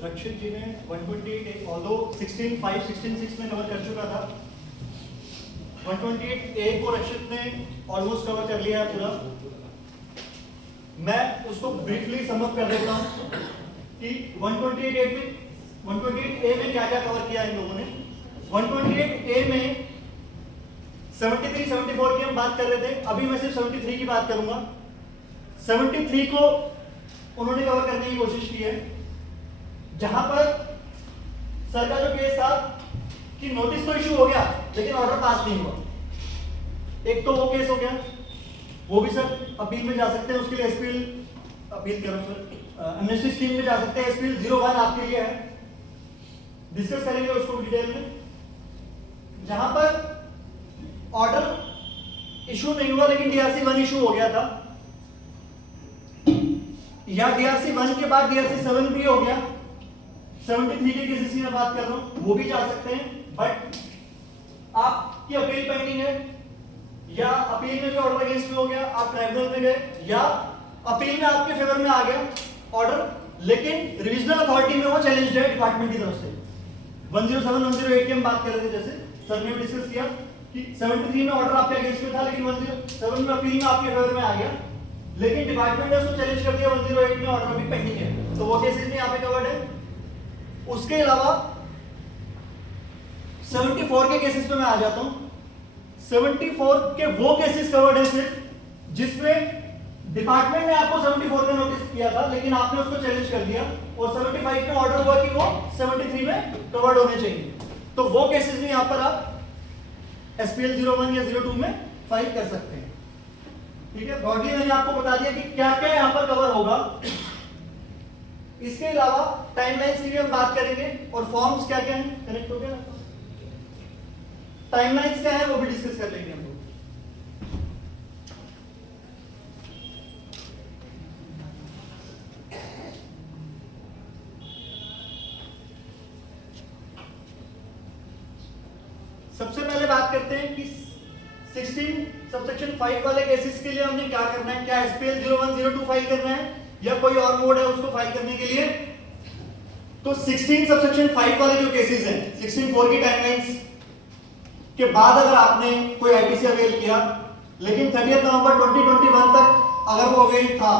रक्षित जी ने 128 ऑल्दो 16.5 16.6 में कवर कर चुका था। 128A को रक्षित ने ऑलमोस्ट कवर कर लिया है पूरा। मैं उसको ब्रीफली समअप कर देता हूं कि 128A में क्या क्या कवर किया इन लोगों ने। 128A में 73 74 की हम बात कर रहे थे, अभी मैं सिर्फ 73 की बात करूंगा। 73 को उन्होंने कवर करने की कोशिश की है, जहां पर सर का जो केस था कि नोटिस तो इशू हो गया लेकिन ऑर्डर पास नहीं हुआ। एक तो वो केस हो गया, वो भी सर अपील में जा सकते हैं, उसके लिए एसपीएल अपील करो सर, एमनेस्टी स्कीम में जा सकते हैं। एसपीएल 01 आपके लिए है, डिस्कस करेंगे उसको डिटेल में। जहां पर ऑर्डर इशू नहीं हुआ लेकिन डीआरसी 1 इशू हो गया था, या डीआरसी 1 के बाद डीआरसी 7 भी हो गया। 73 के केसेस की मैं बात कर रहा हूं, वो भी जा सकते हैं। बट आपकी अपील पेंडिंग है, या अपील में भी ऑर्डर अगेंस्ट में हो गया, आप ट्राइब्यूनल में गए, या अपील में आपके फेवर में आ गया ऑर्डर, लेकिन रिविजनल अथॉरिटी में वो चैलेंज है डिपार्टमेंट की तरफ से। 107 108 की हम बात कर रहे थे, जैसे सर ने भी डिस्कस किया कि 73 में ऑर्डर आपके अगेंस्ट में था लेकिन 107 में अपील में आपके फेवर में आ गया, लेकिन डिपार्टमेंट ने उसको चैलेंज कर दिया। 108 में ऑर्डर भी पेंडिंग है, तो वो केसेस भी यहाँ पे कवर्ड है। उसके अलावा 74 के केसेस पे मैं आ जाता हूं। 74 के वो केसेस कवर्ड है सिर्फ जिसमें डिपार्टमेंट ने आपको 74 का नोटिस किया था लेकिन आपने उसको चैलेंज कर दिया, और 75 में ऑर्डर हुआ कि वो 73 में कवर्ड होने चाहिए। तो वो केसेस भी यहां पर आप एसपीएल 01 या 02 में फाइल कर सकते हैं। ठीक है, ब्रॉडली मैंने आपको बता दिया कि क्या क्या यहां पर कवर होगा। इसके अलावा टाइमलाइंस की भी हम बात करेंगे, और फॉर्म्स क्या क्या हैं, कनेक्ट हो गया ना, टाइमलाइंस क्या है वो भी डिस्कस कर लेंगे हम लोग। सबसे पहले बात करते हैं कि 16 सबसेक्शन 5 वाले केसेस के लिए हमने क्या करना है, क्या एसपीएल 01 02 फाइल करना है या कोई और मोड है उसको फाइल करने के लिए। तो 16 सबसेक्शन 5 वाले जो केसेस हैं, 16(4) की टाइमलाइंस के बाद अगर आपने कोई आईटीसी अवेल किया लेकिन 30 नवंबर 2021 तक अगर वो अवेल था,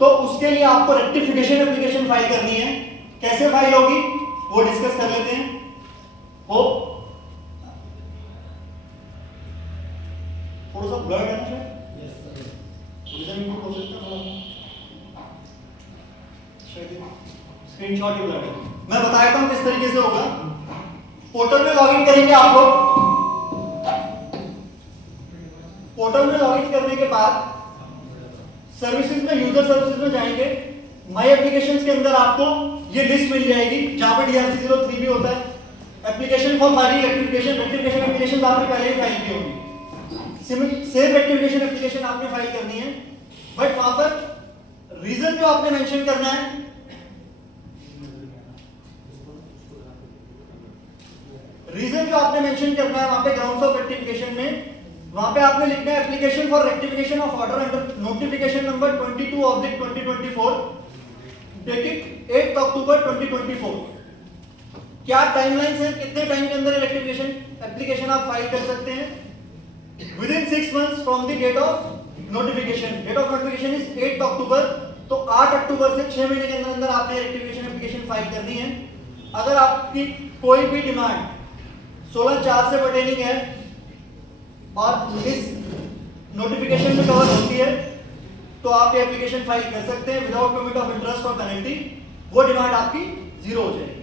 तो उसके लिए आपको रेक्टिफिकेशन एप्लीकेशन फाइल करनी है। कैसे फाइल होगी वो डिस्कस कर लेते हैं। हो थोड़ा सा ब्लर्ड है ना शायद, यस सर, रीजन इनको हो सकता है स्क्रीनशॉट ही ब्लर्ड है। मैं बताता हूं किस तरीके से होगा। पोर्टल में लॉगिन करेंगे आप लोग। पोर्टल में लॉगिन करने के बाद सर्विसेज में, यूजर सर्विसेज में जाएंगे। माय एप्लीकेशंस के अंदर आपको ये लिस्ट मिल जाएगी जहां पर डीआरसी 03 भी होता है। Application for filing rectification application आपने पहले ही फाइल की होगी, सेम रेक्टिफिकेशन एप्लीकेशन आपने फाइल करनी है। बट वहां पर रीजन जो आपने मेंशन करना है, रीजन जो आपने मेंशन करना है वहां पे ग्राउंड्स ऑफ रेक्टिफिकेशन में, वहां पे आपने लिखना है application for rectification of order under notification number 22/2024 dated 8 अक्टूबर 2024। क्या टाइमलाइन है, कितने टाइम के अंदर रेक्टिफिकेशन एप्लीकेशन आप फाइल कर सकते हैं? Within 6 months from the date of notification. Date of notification is 8 October, तो 8 अक्टूबर से 6 महीने के अंदर अंदर आपने रेक्टिफिकेशन एप्लीकेशन फाइल करनी है। अगर आपकी कोई भी डिमांड 16(4) से पर्टेनिंग है और इस नोटिफिकेशन में कवर होती है, तो आप ये एप्लीकेशन फाइल कर सकते हैं विदाउट पेमेंट ऑफ इंटरेस्ट और पेनल्टी। वो डिमांड आपकी 0 हो जाएगी।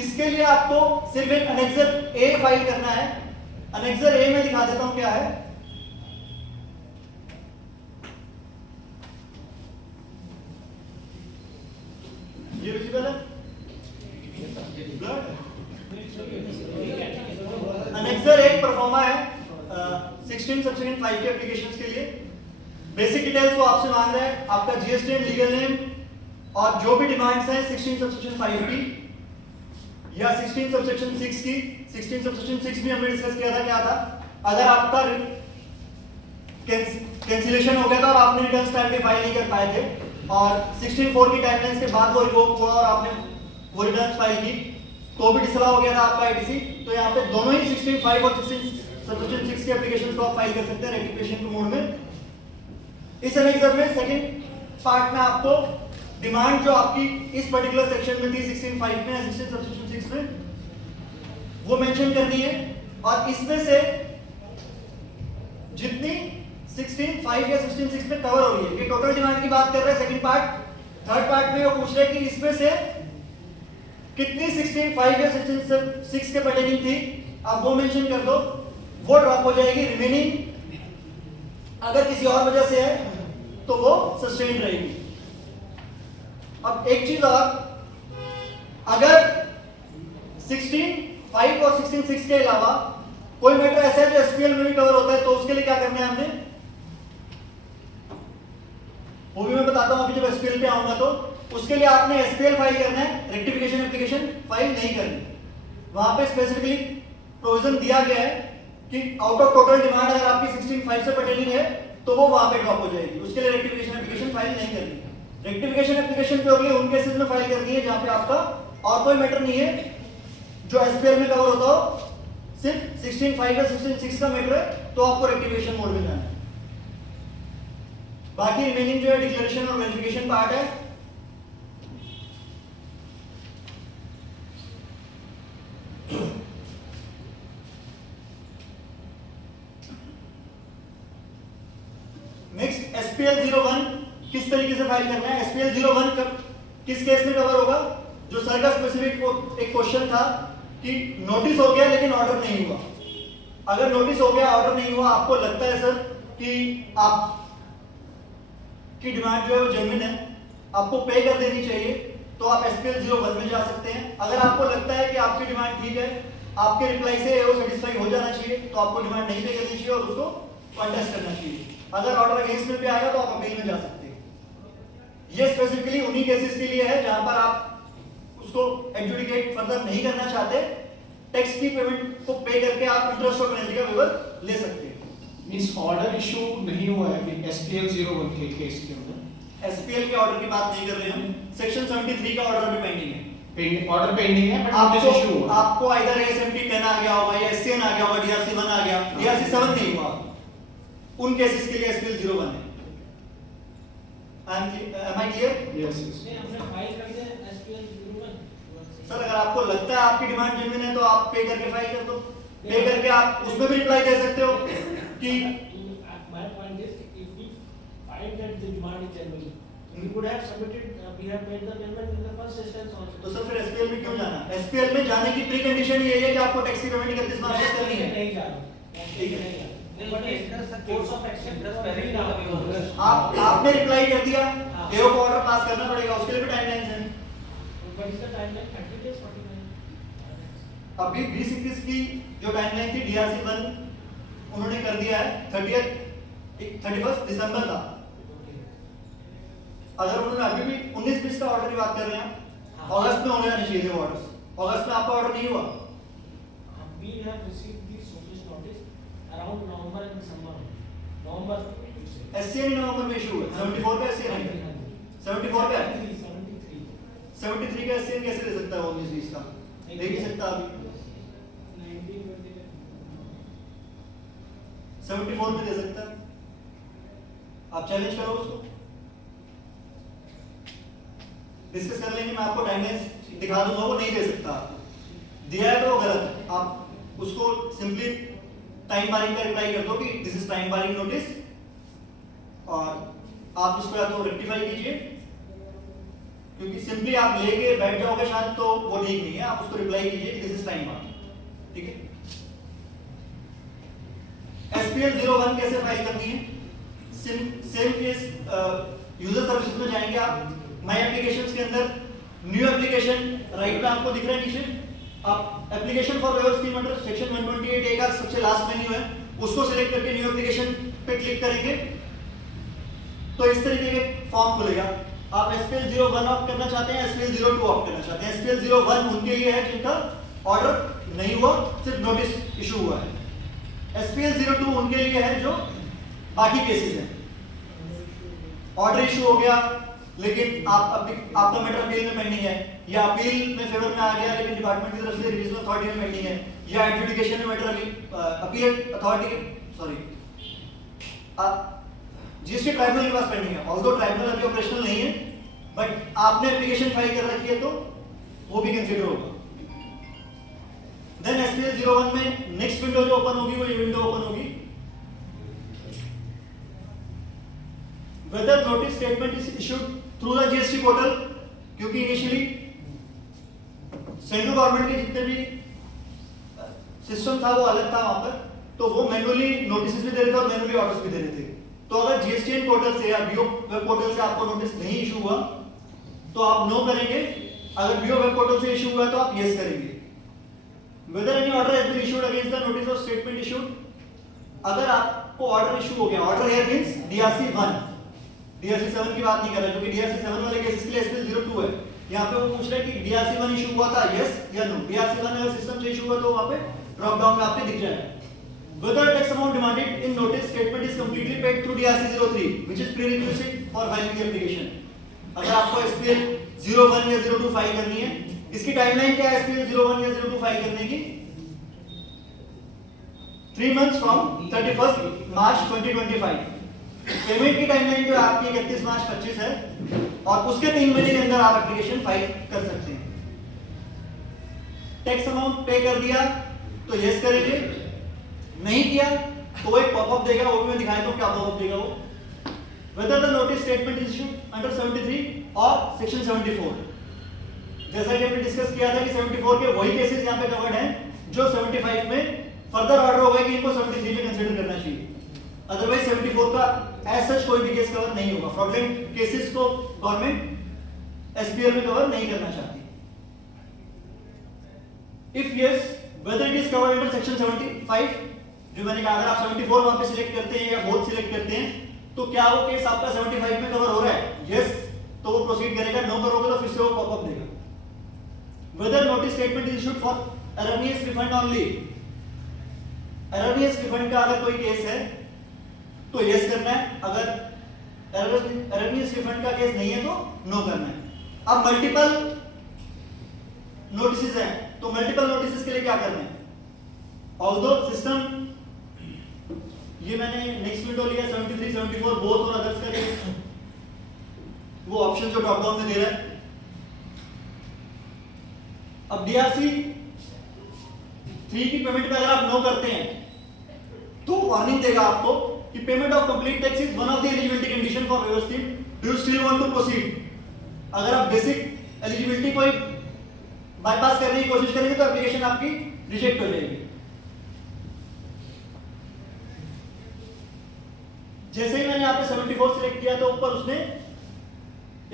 इसके लिए आपको सिर्फ एक अनेक्सर ए फाइल करना है। अनेक्सर ए में दिखा देता हूं क्या है। ये विजिबल है, अनेक्सर एक परफॉर्मा है 16 सबसेक्शन 5 के एप्लीकेशंस के लिए। बेसिक डिटेल्स वो आपसे मांग रहा है, आपका जीएसटी एंड लीगल नेम, और जो भी डिमांड्स हैं 16 सबसेक्शन 5 की या 16 सबसेक्शन 6 की। 16 सबसेक्शन 6 भी हमने डिस्कस किया था, क्या था, अगर आपका कैंसिलेशन हो गया था और आपने रिटर्न स्टाइल की फाइल नहीं कर पाए थे और 16/4 की टाइमलाइन के बाद वो रिवोक हुआ और आपने वो रिटर्न फाइल की तो भी डिसअलाउ हो गया था आपका आईटीसी। तो यहाँ पे दोनों ही 16/5 और 16/6 के एप्लीकेशन को आप फाइल कर सकते हैं रेक्टिफिकेशन के मोड में। इस एनेक्सर में सेकंड पार्ट में आपको डिमांड जो आपकी इस पर्टिकुलर सेक्शन में थी 16/5 में या 16/6 में वो मेंशन करनी है और इसमें से जितनी 16/5 या 16/6 में कवर हो रही है, ये टोटल डिमांड की बात कर रहे हैं सेकंड पार्ट। थर्ड पार्ट में वो पूछ रहे हैं कि इसमें से कितनी 16/5 या 16/6 के पर्टेनिंग थी, आप वो मेंशन कर दो, वो ड्रॉप हो जाएगी। रिमेनिंग अगर किसी और वजह से है तो वो सस्टेन रहेगी। अब एक चीज और, अगर 16/5 और 16/6 के अलावा कोई मैटर ऐसा है जो एसपीएल में भी कवर होता है तो उसके लिए क्या करना है हमने, वो भी मैं बताता हूं अभी जब एसपीएल पे आऊंगा। तो उसके लिए आपने एसपीएल फाइल करना है, रेक्टिफिकेशन एप्लीकेशन फाइल नहीं करनी। वहां पे स्पेसिफिकली प्रोविजन दिया गया है कि आउट ऑफ टोटल डिमांड अगर आपकी 16/5 से पर्टेनिंग है तो वो वहां पे ड्रॉप हो जाएगी, उसके लिए रेक्टिफिकेशन एप्लीकेशन फाइल नहीं करनी। रेक्टिफिकेशन एप्लीकेशन प्योरली उन केसेस में फाइल करनी है जहां पे आपका और कोई मैटर नहीं है जो एसपीएल में कवर होता हो, सिर्फ 16/5 या 16/6 का मैटर है तो आपको रेक्टिफिकेशन मोड में जाना है। बाकी रिमेनिंग जो है डिक्लेरेशन और वेरिफिकेशन पार्ट है। नेक्स्ट एसपीएल 01 किस तरीके से फाइल करना है। एसपीएल 01 किस केस में कवर होगा, जो सर का स्पेसिफिक एक क्वेश्चन था कि नोटिस हो गया लेकिन ऑर्डर नहीं हुआ। अगर नोटिस हो गया ऑर्डर नहीं हुआ, आपको लगता है सर कि आप की डिमांड जो है वो जेन्युइन है, आपको पे कर देनी चाहिए, तो आप एसपीएल 01 में जा सकते हैं। अगर आपको लगता है कि आपकी डिमांड ठीक है, आपके रिप्लाई से एओ सेटिस्फाई हो जाना चाहिए, तो आपको डिमांड नहीं पे करनी चाहिए और उसको कॉन्टेस्ट करना चाहिए। अगर ऑर्डर अगेंस्ट में भी आएगा तो आप अपील में जा सकते हैं। ये स्पेसिफिकली उन्हीं केसेस के लिए है जहां पर आप उसको एडजुडिकेट फर्दर नहीं करना चाहते, टैक्स की पेमेंट को पे करके आप इंटरेस्ट और पेनल्टी का वेवर ले सकते हैं। मींस ऑर्डर इशू नहीं हुआ है एसपीएल 01 के केस के अंदर। एसपीएल के ऑर्डर की बात नहीं कर रहे हम, सेक्शन 73 का ऑर्डर भी पेंडिंग है। ऑर्डर पेंडिंग है बट नोटिस इशू हुआ। आपको आइदर एसएमटी 10 आ गया होगा या एससीएन आ गया होगा, डीआरसी 1 आ गया, डीआरसी 7 नहीं हुआ, उन केसेस के लिए एसपीएल 01 है। Am I clear? Yes yes. हमने फाइल कर दिया एसपीएल 01। सर अगर आपको लगता है आपकी डिमांड जेन्युइन है तो आप पे करके फाइल कर दो, पे करके आप उसमें भी रिप्लाई दे सकते हो कि my point is if we find that the demand is genuine, we could have submitted, we have paid the payment in the first instance also. तो सर फिर एसपीएल में क्यों जाना? एसपीएल में जाने की प्री कंडीशन ये है कि आपको टैक्स की पेमेंट 31 मार्च तक करनी है। नहीं जा रहा, ठीक है, नहीं जा रहा, but it's the course of action does vary now. आपने रिप्लाई कर दिया, एओ को ऑर्डर पास करना पड़ेगा, उसके लिए भी टाइमलाइन है। But is the timeline 30 days, 49? अभी 2021 की जो टाइमलाइन थी डीआरसी 1 उन्होंने कर दिया है 31 दिसंबर का। अगर उन्होंने अभी भी 19-20 का ऑर्डर की बात कर रहे हैं, अगस्त में होने चाहिए थे ऑर्डर्स, अगस्त में आपका ऑर्डर नहीं हुआ। We have received the notice around November and December. November SCN नवंबर में इशू हुआ, 74 का एससीएन है, 74 का 73 का एससीएन कैसे दे सकता है वो 19-20 का? दे नहीं सकता अभी। 74 में दे सकता है, आप चैलेंज करो उसको, डिस्कस कर लेंगे, मैं आपको टाइमलाइन दिखा दूंगा, वो नहीं दे सकता आपको। दिया है तो वो गलत है, आप उसको सिंपली टाइम बारिंग का रिप्लाई कर दो कि this is time barring notice, और आप इसको या तो रेक्टिफाई कीजिए, क्योंकि सिंपली आप लेके बैठ जाओगे शायद तो वो ठीक नहीं है, आप उसको रिप्लाई कीजिए कि दिस इज टाइम बारिंग। ठीक है। एसपीएल 01 कैसे फाइल करनी है? सेम केस, यूजर सर्विसेज में जाएंगे आप, माय एप्लीकेशंस के अंदर न्यू एप्लीकेशन राइट में आपको दिख रहा है नीचे, आप application for waiver scheme under section 128 A का सबसे लास्ट मेन्यू है, उसको सिलेक्ट करके न्यू एप्लीकेशन पे क्लिक करेंगे तो इस तरीके के फॉर्म खुलेगा। आप एसपीएल 01 ऑफ करना चाहते हैं, एसपीएल 02 ऑफ करना चाहते हैं। एसपीएल 01 उनके लिए है जिनका ऑर्डर नहीं हुआ, सिर्फ नोटिस इशू हुआ है। एसपीएल 02 उनके लिए है जो बाकी केसेस हैं। ऑर्डर इशू हो गया लेकिन आपका मैटर अपील में पेंडिंग है, या अपील में फेवर में आ गया लेकिन डिपार्टमेंट की तरफ से रिवीजन अथॉरिटी में पेंडिंग है, या एडजुडिकेशन में matter appeal authority GST tribunal के पास पेंडिंग है। ऑल्दो ट्राइब्यूनल अभी ऑपरेशनल नहीं है, बट आपने एप्लीकेशन फाइल कर रखी है तो वो भी कंसीडर होगा। देन एसपीएल 01 में नेक्स्ट विंडो जो ओपन होगी वो ये विंडो ओपन होगी, whether notice statement is issued through the GST portal, क्योंकि इनिशियली सेंट्रल गवर्नमेंट के जितने भी सिस्टम था वो अलग था वहां पर, तो वो मैनुअली नोटिस भी दे रहे थे और मैनुअली ऑर्डर्स भी दे रहे थे। तो अगर जीएसटीएन पोर्टल से या बीओ वेब पोर्टल से आपको नोटिस नहीं इशू हुआ तो आप नो करेंगे, अगर बीओ वेब पोर्टल से इशू हुआ तो आप यस करेंगे। whether any order has been issued against the notice of statement issued, अगर आपको ऑर्डर इशू हो गया, order here means DRC 1, DRC 7 की बात नहीं कर रहा क्योंकि डीआरसी 7 वाले केसेस के लिए एसपीएल 02 है। यहाँ पे वो पूछ रहा है कि डीआरसी 1 इशू हुआ था यस या नो। डीआरसी 1 अगर सिस्टम से इशू हुआ तो वहां पे ड्रॉप डाउन में आपके दिख जाएगा। whether tax amount demanded in notice statement is completely paid through DRC 03 which is prerequisite for filing the application। अगर आपको SPL 01 या 02 फाइल करनी है, इसकी टाइमलाइन क्या है SPL 01 या 02 फाइल करने की? 3 months from 31st March 2025। Payment की टाइमलाइन जो आपकी 31 मार्च 25 है और उसके 3 महीने के अंदर आप एप्लीकेशन फाइल कर सकते हैं। टैक्स अमाउंट पे कर दिया तो यस करेंगे, नहीं किया तो वो एक पॉपअप देगा, वो भी मैं दिखाता हूं क्या पॉपअप देगा वो। whether the notice statement is issued under 73 और सेक्शन 74, जैसा कि हमने डिस्कस किया था कि 74 के वही केसेस यहां पे कवर्ड हैं जो 75 में फर्दर ऑर्डर हो गए कि इनको 73 में कंसीडर करना चाहिए, अदरवाइज 74 का एज सच कोई भी केस कवर नहीं होगा। फ्रॉडलेंट केसेस को गवर्नमेंट एसपीएल में कवर नहीं करना चाहती। If yes whether it is covered under section 75, जो मैंने कहा अगर आप 74 वहां पे सिलेक्ट करते हैं या बोथ सिलेक्ट करते हैं तो क्या वो केस आपका 75 में कवर हो रहा है? यस तो वो प्रोसीड करेगा, नो करोगे तो फिर से वो पॉपअप देगा। whether notice statement is issued for erroneous refund only, erroneous refund का अगर कोई केस है तो यस करना है, अगर erroneous refund का केस नहीं है तो नो करना है। अब मल्टीपल नोटिसेस हैं तो मल्टीपल नोटिसेस के लिए क्या करना है? ऑल्दो सिस्टम ये मैंने नेक्स्ट विंडो लिया 73 74 बोथ और अदर्स का केस, वो ऑप्शन जो ड्रॉप डाउन में दे रहा है। अब डीआरसी 3 की पेमेंट पे अगर आप नो करते हैं तो वार्निंग देगा आपको कि payment of complete tax is one of the eligibility condition for waiver scheme, do you still want to proceed. अगर आप बेसिक एलिजिबिलिटी को बाईपास करने की कोशिश करेंगे तो एप्लीकेशन आपकी रिजेक्ट हो जाएगी। जैसे ही मैंने यहाँ पे 74 सिलेक्ट किया तो ऊपर उसने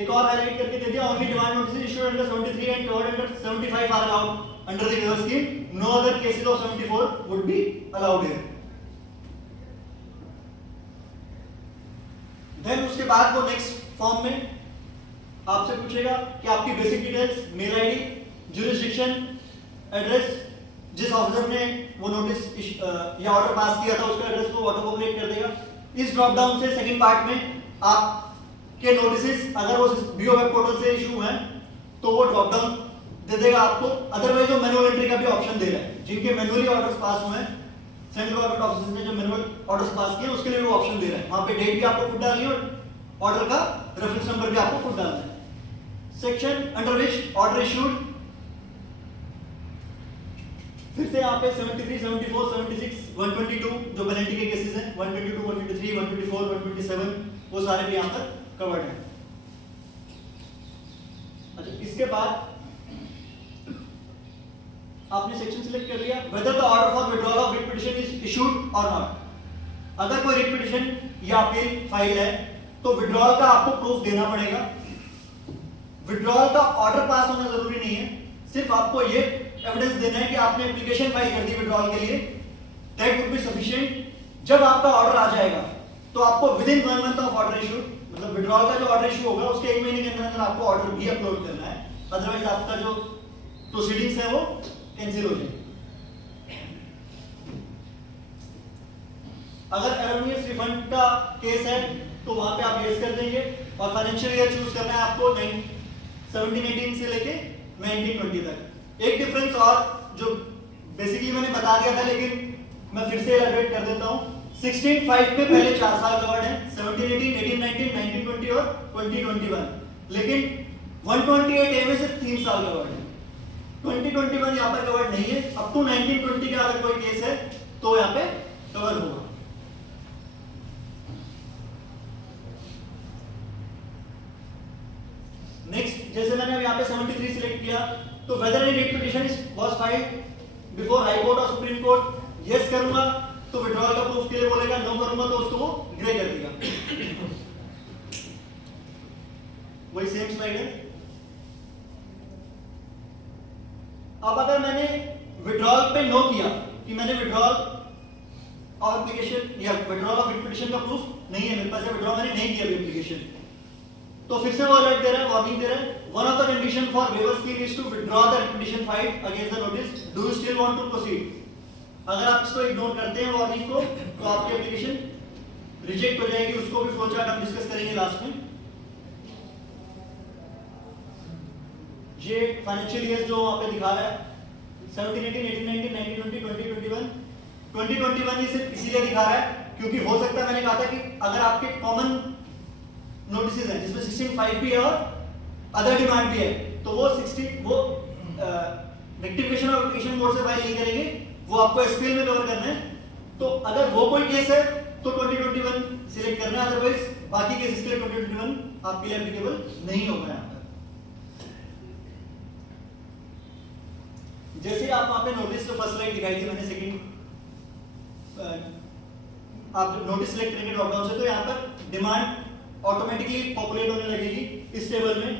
एक और हाईलाइट करके दे दिया, only demand notice issued under 73 and covered under 75 are allowed under the waiver scheme, no other cases of 74 would be allowed here. Then उसके बाद वो नेक्स्ट फॉर्म में आपसे पूछेगा कि आपकी basic details, mail ID, jurisdiction, address, जिस officer ने वो नोटिस या ऑर्डर पास किया था उसका एड्रेस को ऑटो पॉपुलेट कर देगा। इस ड्रॉप डाउन से सेकंड पार्ट में आपके नोटिसेस अगर वो बीओ वेब पोर्टल से इशू हैं तो वो ड्रॉप डाउन दे देगा आपको, अदरवाइज वो मैनुअल एंट्री का भी ऑप्शन दे रहा है। जिनके मैनुअली ऑर्डर्स पास हुए हैं, सेंट्रल गवर्नमेंट ऑफिसर्स ने जो मैनुअल ऑर्डर्स पास किए उसके लिए वो ऑप्शन दे रहा है। वहां पे डेट भी आपको खुद डालनी है और ऑर्डर का रेफरेंस नंबर भी आपको खुद डालना है। Section under which order issued, फिर से यहाँ पे 73, 74, 76, 122 जो पेनल्टी के केसेस हैं, 122, 123, 124, 127 वो सारे भी यहाँ पर कवर्ड हैं। अच्छा, इसके बाद आपने सेक्शन सिलेक्ट कर लिया, whether the order for withdrawal of writ petition is issued or not। अगर कोई रिट पिटिशन या अपील फाइल है तो विड्रॉल का आपको प्रूफ देना पड़ेगा। विड्रॉल का ऑर्डर पास होना जरूरी नहीं है, सिर्फ आपको ये एविडेंस देना है कि आपने एप्लीकेशन फाइल कर दी विड्रॉल के लिए, दैट वुड बी सफिशिएंट। जब आपका ऑर्डर आ जाएगा तो आपको with in 1 month of order issue, मतलब विड्रॉल का जो ऑर्डर इशू होगा उसके 1 महीने के अंदर आपको ऑर्डर भी अपलोड करना है, अदरवाइज आपका जो प्रोसीडिंग्स है वो कैंसिल हो जाएगी। अगर एरोनियस रिफंड का केस है तो वहां पे आप यस कर देंगे, और फाइनेंशियल ईयर चूज करना है आपको 17-18 से लेके 19-20 तक। एक डिफरेंस और जो बेसिकली मैंने बता दिया था लेकिन मैं फिर से एलैबोरेट कर देता हूँ। 16-5 में पहले 4 साल कवर्ड है, 17-18, 18-19, 19-20 और 20-21, लेकिन 128A में सिर्फ 3 साल कवर्ड है। 20-21 यहाँ पर कवर्ड नहीं है। अप टू 19-20 का अगर कोई केस है तो यहाँ पे कवर होगा। नेक्स्ट, जैसे मैंने अब यहाँ पे 73 सिलेक्ट किया, तो whether any writ petition was filed before high court और सुप्रीम कोर्ट, यस करूंगा तो विड्रॉल का प्रूफ के लिए बोलेगा, नो करूंगा तो उसको वो ग्रे कर देगा। वही सेम स्लाइड है। अब अगर मैंने विड्रॉल पे नो किया कि मैंने विड्रॉल ऑफ एप्लीकेशन या विड्रॉल ऑफ पिटीशन का प्रूफ नहीं है मेरे पास, विड्रॉल मैंने नहीं किया एप्लीकेशन, तो फिर से वो अलर्ट दे रहा है, वार्निंग दे रहा है, one of the condition for waiver scheme is to withdraw the petition filed against the notice, do you still want to proceed. अगर आप इसको इग्नोर करते हैं वार्निंग को, तो आपकी एप्लीकेशन रिजेक्ट हो जाएगी। उसको भी फ्लो चार्ट हम डिस्कस करेंगे लास्ट में। ये फाइनेंशियल ईयर जो वहां पे दिखा रहा है 17-18, 18-19, 19-20, 20-21, 20-21 ये सिर्फ इसीलिए दिखा रहा है क्योंकि हो सकता है, मैंने कहा था कि अगर आपके कॉमन नोटिसेस हैं जिसमें 16(5) भी है और अदर डिमांड भी है, तो वो रेक्टिफिकेशन और एप्लीकेशन मोड से फाइल नहीं करेंगे, वो आपको एसपीएल में कवर करना है। तो अगर वो कोई केस है तो 2021 सिलेक्ट करना है, अदरवाइज बाकी केसेस के लिए 2021 आपके लिए एप्लीकेबल नहीं होगा। यहाँ पर जैसे आप वहां पे नोटिस जो फर्स्ट स्लाइड दिखाई थी मैंने, सेकंड आप नोटिस सिलेक्ट करेंगे ड्रॉप डाउन से, तो यहाँ पर डिमांड ऑटोमेटिकली पॉपुलेट होने लगेगी इस टेबल में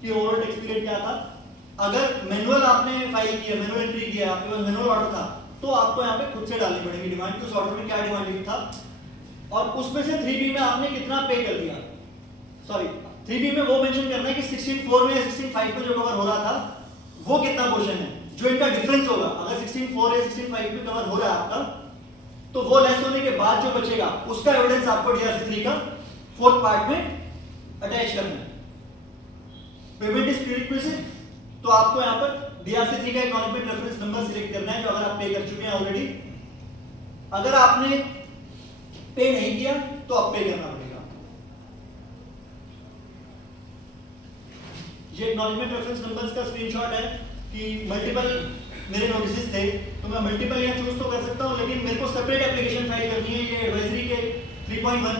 कि ओवरऑल टेक्स्ट पीरियड क्या था। अगर मैनुअल आपने फाइल किया, मैनुअल एंट्री किया, आपके पास मैनुअल ऑर्डर था, तो आपको यहाँ पे खुद से डालनी पड़ेगी डिमांड कि उस ऑर्डर में क्या डिमांड था, और उसमें से 3B में आपने कितना पे कर दिया। सॉरी, 3B में वो मेंशन करना है कि 16(4) में या 16(5) में जो कवर हो रहा था वो कितना पोर्शन है, जो इनका डिफरेंस होगा। अगर 16(4) या 16(5) में कवर हो रहा है आपका, तो वो लेस होने के बाद जो बचेगा उसका एविडेंस आपको DRC3 का 4th पार्ट में अटैच करना है। पेमेंट इज प्रीरिक्विजिट, तो आपको यहाँ पर DRC3 का एक्नॉलेजमेंट रेफरेंस नंबर सिलेक्ट करना है जो अगर आप पे कर चुके हैं ऑलरेडी। अगर आपने पे नहीं किया तो आप पे करना पड़ेगा। ये एक्नॉलेजमेंट रेफरेंस नंबर्स का स्क्रीनशॉट है कि मल्टीपल मेरे नोटिसेस थे, तो मैं मल्टीपल यहाँ चूज तो कर सकता हूँ, लेकिन मेरे को सेपरेट एप्लीकेशन फाइल करनी है। ये एडवाइजरी के 3.1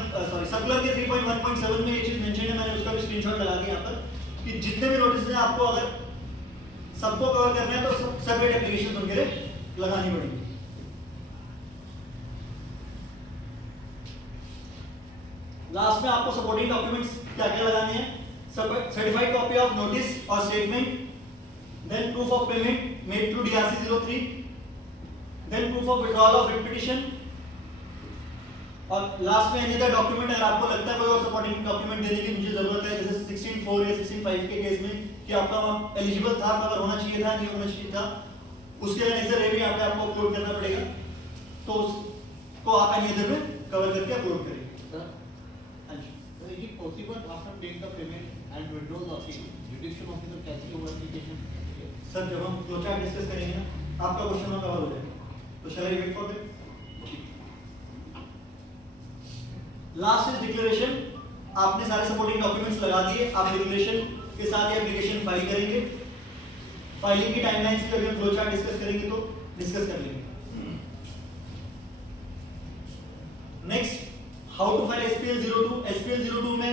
सर्कुलर के 3.1.7 में ये चीज मेंशन है, मैंने उसका भी स्क्रीनशॉट लगा दिया यहाँ पर कि जितने भी नोटिस हैं आपको अगर सबको कवर करना है तो सेपरेट एप्लीकेशन उनके लिए लगानी पड़ेगी। लास्ट में आपको सपोर्टिंग डॉक्यूमेंट्स क्या क्या लगाने हैं, सर्टिफाइड कॉपी ऑफ नोटिस और statement, then proof of payment made through DRC03, then proof of withdrawal of writ petition, और लास्ट में any other document अगर आपको लगता है कोई और सपोर्टिंग डॉक्यूमेंट देने की मुझे जरूरत है, जैसे 16(4) या 16(5) के केस में कि आपका एलिजिबल था, कवर होना चाहिए था, नहीं होना चाहिए था, उसके लिए नेक्स्ट रे भी यहाँ पे आपको अपलोड करना पड़ेगा, तो उसको आप any other में कवर करके अपलोड करेंगे। हाँ जी, is it possible after paying the payment and withdrawal of the jurisdiction officer cancel over application? Sir जब हम फ्लोचार्ट डिस्कस करेंगे ना आपका क्वेश्चन में कवर हो जाएगा, तो shall I wait for that. Last is declaration. आपने सारे सपोर्टिंग डॉक्यूमेंट्स लगा दिए, आप डिक्लेरेशन के साथ ये एप्लीकेशन फाइल करेंगे। फाइलिंग की टाइमलाइंस पे अभी हम फ्लोचार्ट डिस्कस करेंगे तो डिस्कस कर लेंगे। Next, how to file SPL 02। SPL 02 में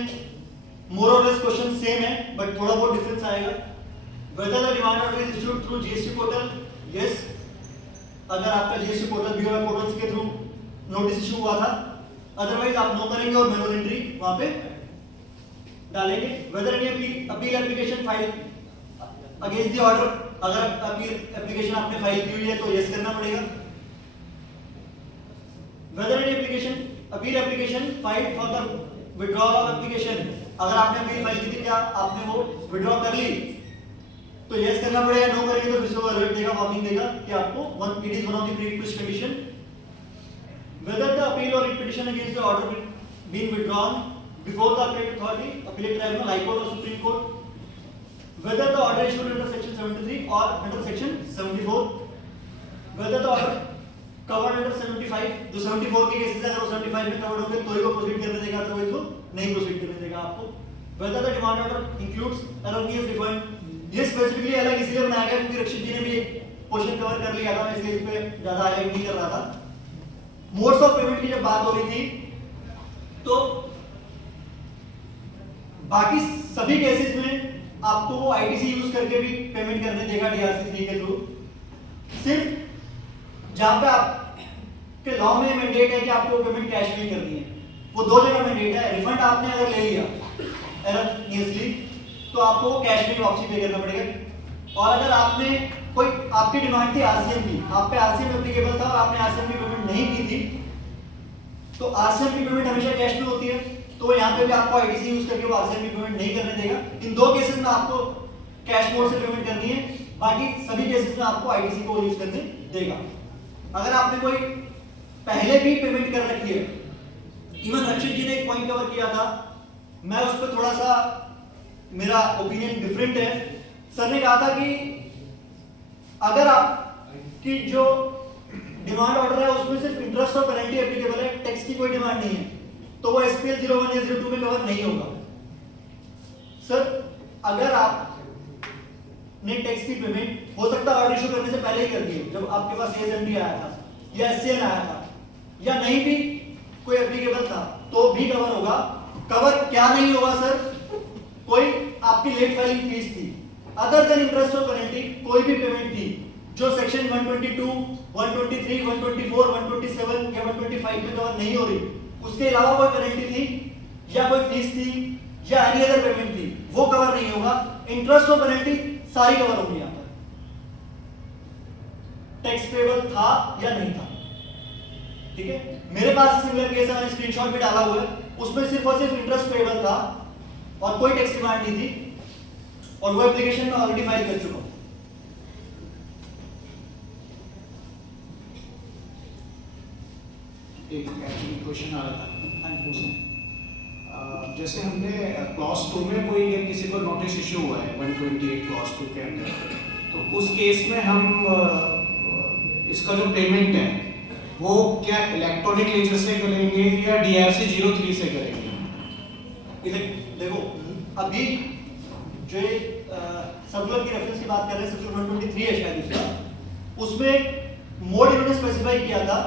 more or less question same है, बट थोड़ा बहुत डिफरेंस आएगा। Whether the demand order is issued through GST portal, yes, अगर आपका GST पोर्टल BOI पोर्टल्स के थ्रू नोटिस इशू हुआ था, अदरवाइज आप नो करेंगे और मैनुअल एंट्री वहां पे डालेंगे। Whether any appeal application file against the order, अगर अपील एप्लीकेशन आपने फाइल की हुई है तो यस करना पड़ेगा। Whether any appeal application filed for the withdrawal of application, अगर आपने अपील फाइल की थी, क्या आपने वो विड्रॉ कर ली, तो यस करना पड़ेगा। नो करेंगे तो फिर से वो अलर्ट देगा, वार्निंग देगा कि आपको it is one of the prerequisite condition. whether the appeal or writ petition against the order being withdrawn before the appellate authority, appellate tribunal, high court or supreme court, whether the order issued under section 73 or under section 74, whether the order covered under 75, जो 74 के cases अगर वो 75 में covered होंगे तो ही वो proceed करने देगा, तो इसको नहीं प्रोसीड करने देगा आपको। whether the demand order includes erroneous refund, ये स्पेसिफिकली अलग इसलिए बनाया गया क्योंकि रक्षित जी ने भी एक क्वेश्चन कवर कर लिया था, इसलिए इस पे ज्यादा हाईलाइट नहीं कर रहा था। मोड्स ऑफ पेमेंट की जब बात हो रही थी तो बाकी सभी केसेस में आपको वो आईटीसी यूज करके भी पेमेंट करने देगा डीआरसी 3 के थ्रू। सिर्फ जहां पे आपके लॉ में मैंडेट है कि आपको पेमेंट कैश में करनी है, वो दो जगह मैंडेट है। रिफंड आपने अगर ले लिया एररनियसली तो आपको कैश में वापसी पे करना पड़ेगा। और अगर आपने कोई आपकी डिमांड थी आरसीएम की, आप पे आरसीएम एप्लीकेबल था और आपने आरसीएम की पेमेंट नहीं की थी, तो आरसीएम की पेमेंट हमेशा कैश में होती है, तो यहाँ पे भी आपको आईटीसी यूज करके वो आरसीएम की पेमेंट नहीं करने देगा। इन दो केसेस में आपको कैश मोड से पेमेंट करनी है, बाकी सभी केसेस में आपको आईटीसी को यूज करने देगा। अगर आपने कोई पहले भी पेमेंट कर रखी है, इवन रक्षित जी ने एक पॉइंट कवर किया था, मैं उस पर थोड़ा सा मेरा ओपिनियन डिफरेंट है। सर ने कहा था कि अगर आपकी जो डिमांड ऑर्डर है उसमें सिर्फ इंटरेस्ट और पेनल्टी एप्लीकेबल है, टैक्स की कोई डिमांड नहीं है, तो वो एसपीएल 01 या 02 में कवर नहीं होगा। सर अगर आपने टैक्स की पेमेंट हो सकता है ऑर्डर इशू करने से पहले ही कर दी हो, जब आपके पास एएसएमडी आया था या एससीएन आया था या नहीं भी कोई एप्लीकेबल था, तो भी कवर होगा। कवर क्या नहीं होगा सर? कोई आपकी लेट फाइलिंग फीस थी, अदर देन इंटरेस्ट और पेनल्टी कोई भी पेमेंट थी जो सेक्शन 122, 123, 124, 127 या 125 में कवर नहीं हो रही, उसके अलावा कोई पेनल्टी थी या कोई फीस थी या एनी अदर पेमेंट थी, वो कवर नहीं होगा। इंटरेस्ट और पेनल्टी सारी कवर होगी। यहां पर टैक्स पेबल था या नहीं था, ठीक है। मेरे पास सिमिलर केस है, मैंने स्क्रीनशॉट भी डाला हुआ है, उसमें सिर्फ और सिर्फ इंटरेस्ट पेबल था और कोई टैक्स डिमांड नहीं थी, और वो एप्लीकेशन में ऑलरेडी फाइल कर चुका हूं। एक एक्चुअली क्वेश्चन आ रहा था जैसे हमने क्लॉज 2 में कोई अगर किसी को नोटिस इशू हुआ है 128 क्लॉज 2 के अंदर, तो उस केस में हम इसका जो पेमेंट है वो क्या इलेक्ट्रॉनिक लेजर से करेंगे या डीआरसी 03 से करेंगे? देखो अभी जो सर्कुलर की रेफरेंस की बात कर रहे हैं, सर्कुलर 123 है शायद उसका, उसमें मोड इन्होंने स्पेसिफाई किया था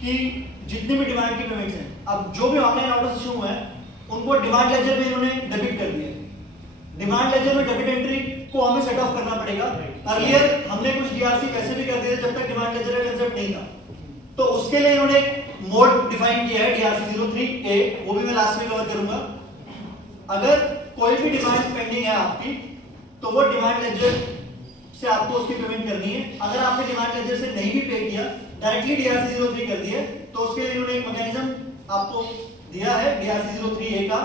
कि जितनी भी डिमांड की पेमेंट्स हैं, अब जो भी ऑनलाइन ऑर्डर इशू हुए हैं उनको डिमांड लेजर में इन्होंने डेबिट कर दिया। डिमांड लेजर में डेबिट एंट्री को हमें सेट ऑफ करना पड़ेगा। अर्लियर हमने कुछ डीआरसी वैसे भी कर दिए थे जब तक डिमांड लेजर का कंसेप्ट नहीं था, तो उसके लिए इन्होंने एक मोड डिफाइन किया है डीआरसी 03A, वो भी मैं लास्ट में कवर करूंगा। अगर कोई भी डिमांड पेंडिंग है आपकी, तो वो डिमांड लेजर से आपको उसकी पेमेंट करनी है। अगर आपने डिमांड लेजर से नहीं भी पे किया, डायरेक्टली डीआरसी 03 कर दिए, तो उसके लिए इन्होंने एक मैकेनिज्म आपको दिया है डीआरसी 03A का।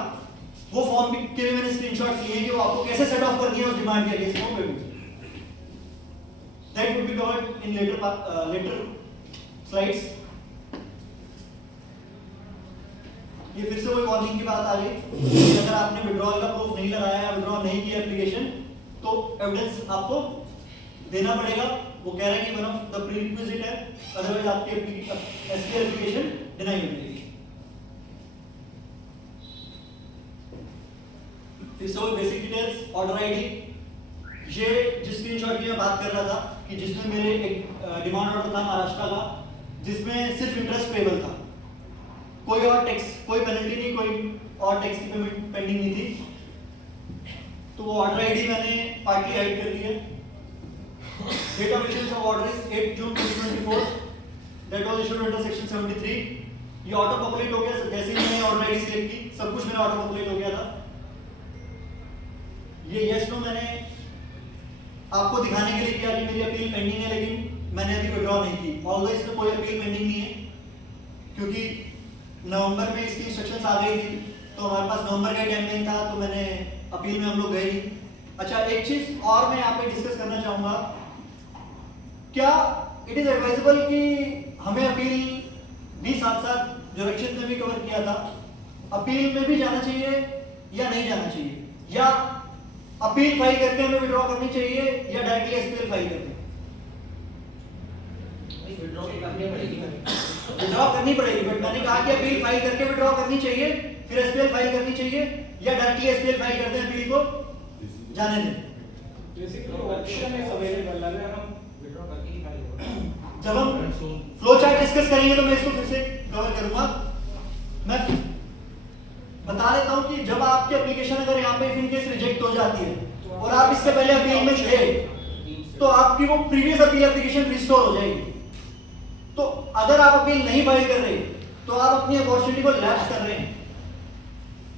वो फॉर्म के लिए मैंने स्क्रीनशॉट्स लिए हैं कि वो आपको कैसे सेट ऑफ करनी है उस डिमांड के अगेंस्ट वो payment. That would be covered in later slides. ये फिर से वही वार्निंग की बात आ गई, अगर आपने विड्रॉल का प्रूफ नहीं लगाया या विड्रॉ नहीं किया एप्लीकेशन, तो एविडेंस आपको देना पड़ेगा। वो कह रहे हैं कि वन ऑफ द प्रीरिक्विजिट है, अदरवाइज आपकी एसपीएल एप्लीकेशन डिनाई हो जाएगी। फिर से वो बेसिक डिटेल्स, ऑर्डर आईडी, ये जिस स्क्रीनशॉट की मैं बात कर रहा था कि जिसमें मेरे एक डिमांड ऑर्डर था महाराष्ट्र का, जिसमें सिर्फ इंटरेस्ट पेबल था, कोई और टैक्स, कोई पेनल्टी नहीं, कोई और टैक्स की पेमेंट पेंडिंग नहीं थी, तो वो ऑर्डर आईडी मैंने पार्टली हाइड कर दी है। Date of issuance of order is 8 June 2024, that was issued under section 73। ये ऑटो पॉपुलेट हो गया, जैसे ही मैंने ऑर्डर आईडी सिलेक्ट की सब कुछ मेरा ऑटो पॉपुलेट हो गया था। ये यस नो मैंने आपको दिखाने के लिए किया कि मेरी अपील पेंडिंग है, लेकिन मैंने अभी विड्रॉ नहीं की। ऑल्दो इसमें कोई अपील पेंडिंग नहीं है, क्योंकि नवंबर में इसकी इंस्ट्रक्शंस आ गई थी, तो हमारे पास नवंबर का टाइमलाइन था, तो मैंने अपील में हम लोग गए नहीं। अच्छा, एक चीज और मैं यहाँ पे डिस्कस करना चाहूंगा, क्या इट इज एडवाइजेबल कि हमें अपील भी साथ साथ जो रक्षित ने भी कवर किया था, अपील में भी जाना चाहिए या नहीं जाना चाहिए, या अपील फाइल करके हमें विड्रॉ करनी चाहिए या डायरेक्टली एसपीएल फाइल करके विड्रॉ करनी पड़ेगी। बट मैंने कहा कि अपील फाइल करके विड्रॉ करनी चाहिए, फिर एसपीएल फाइल करनी चाहिए, या डायरेक्टली एसपीएल फाइल करते हैं, अपील को जाने दें। बेसिकली ऑप्शन इज अवेलेबल, अगर हम विड्रॉ करके ही फाइल होगा। जब हम फ्लो चार्ट डिस्कस करेंगे तो मैं इसको फिर से कवर करूंगा। मैं बता देता हूं कि जब आपकी एप्लीकेशन अगर यहाँ पे इन केस रिजेक्ट हो जाती है और आप इससे पहले अपील में थे, तो आपकी वो प्रीवियस अपील एप्लीकेशन रिस्टोर हो जाएगी। तो अगर आप अपील नहीं फाइल कर रहे तो आप अपनी अपॉर्चुनिटी को लैप्स कर रहे हैं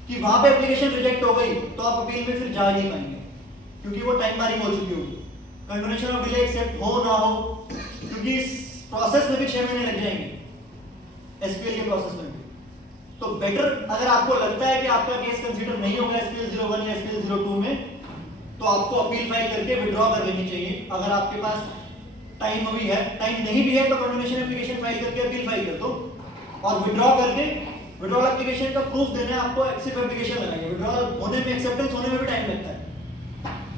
कि वहां पे एप्लीकेशन रिजेक्ट हो गई तो आप अपील में फिर जा नहीं पाएंगे, क्योंकि वो टाइम बारिंग हो चुकी होगी। कंडोनेशन ऑफ डिले एक्सेप्ट हो ना हो, क्योंकि इस प्रोसेस में भी 6 महीने लग जाएंगे एसपीएल के प्रोसेस में भी। तो बेटर, अगर आपको लगता है कि आपका केस कंसीडर नहीं होगा एसपीएल 01 या एसपीएल 02 में, तो आपको अपील फाइल करके विड्रॉ कर लेनी चाहिए। अगर आपके पास टाइम भी है, टाइम नहीं भी है तो कंडोनेशन एप्लीकेशन फाइल करके अपील फाइल कर दो, और विड्रॉ करके विड्रॉल एप्लीकेशन का प्रूफ देना है आपको, सिर्फ एप्लीकेशन लगाएंगे। विड्रॉल होने में, एक्सेप्टेंस होने में भी टाइम लगता है।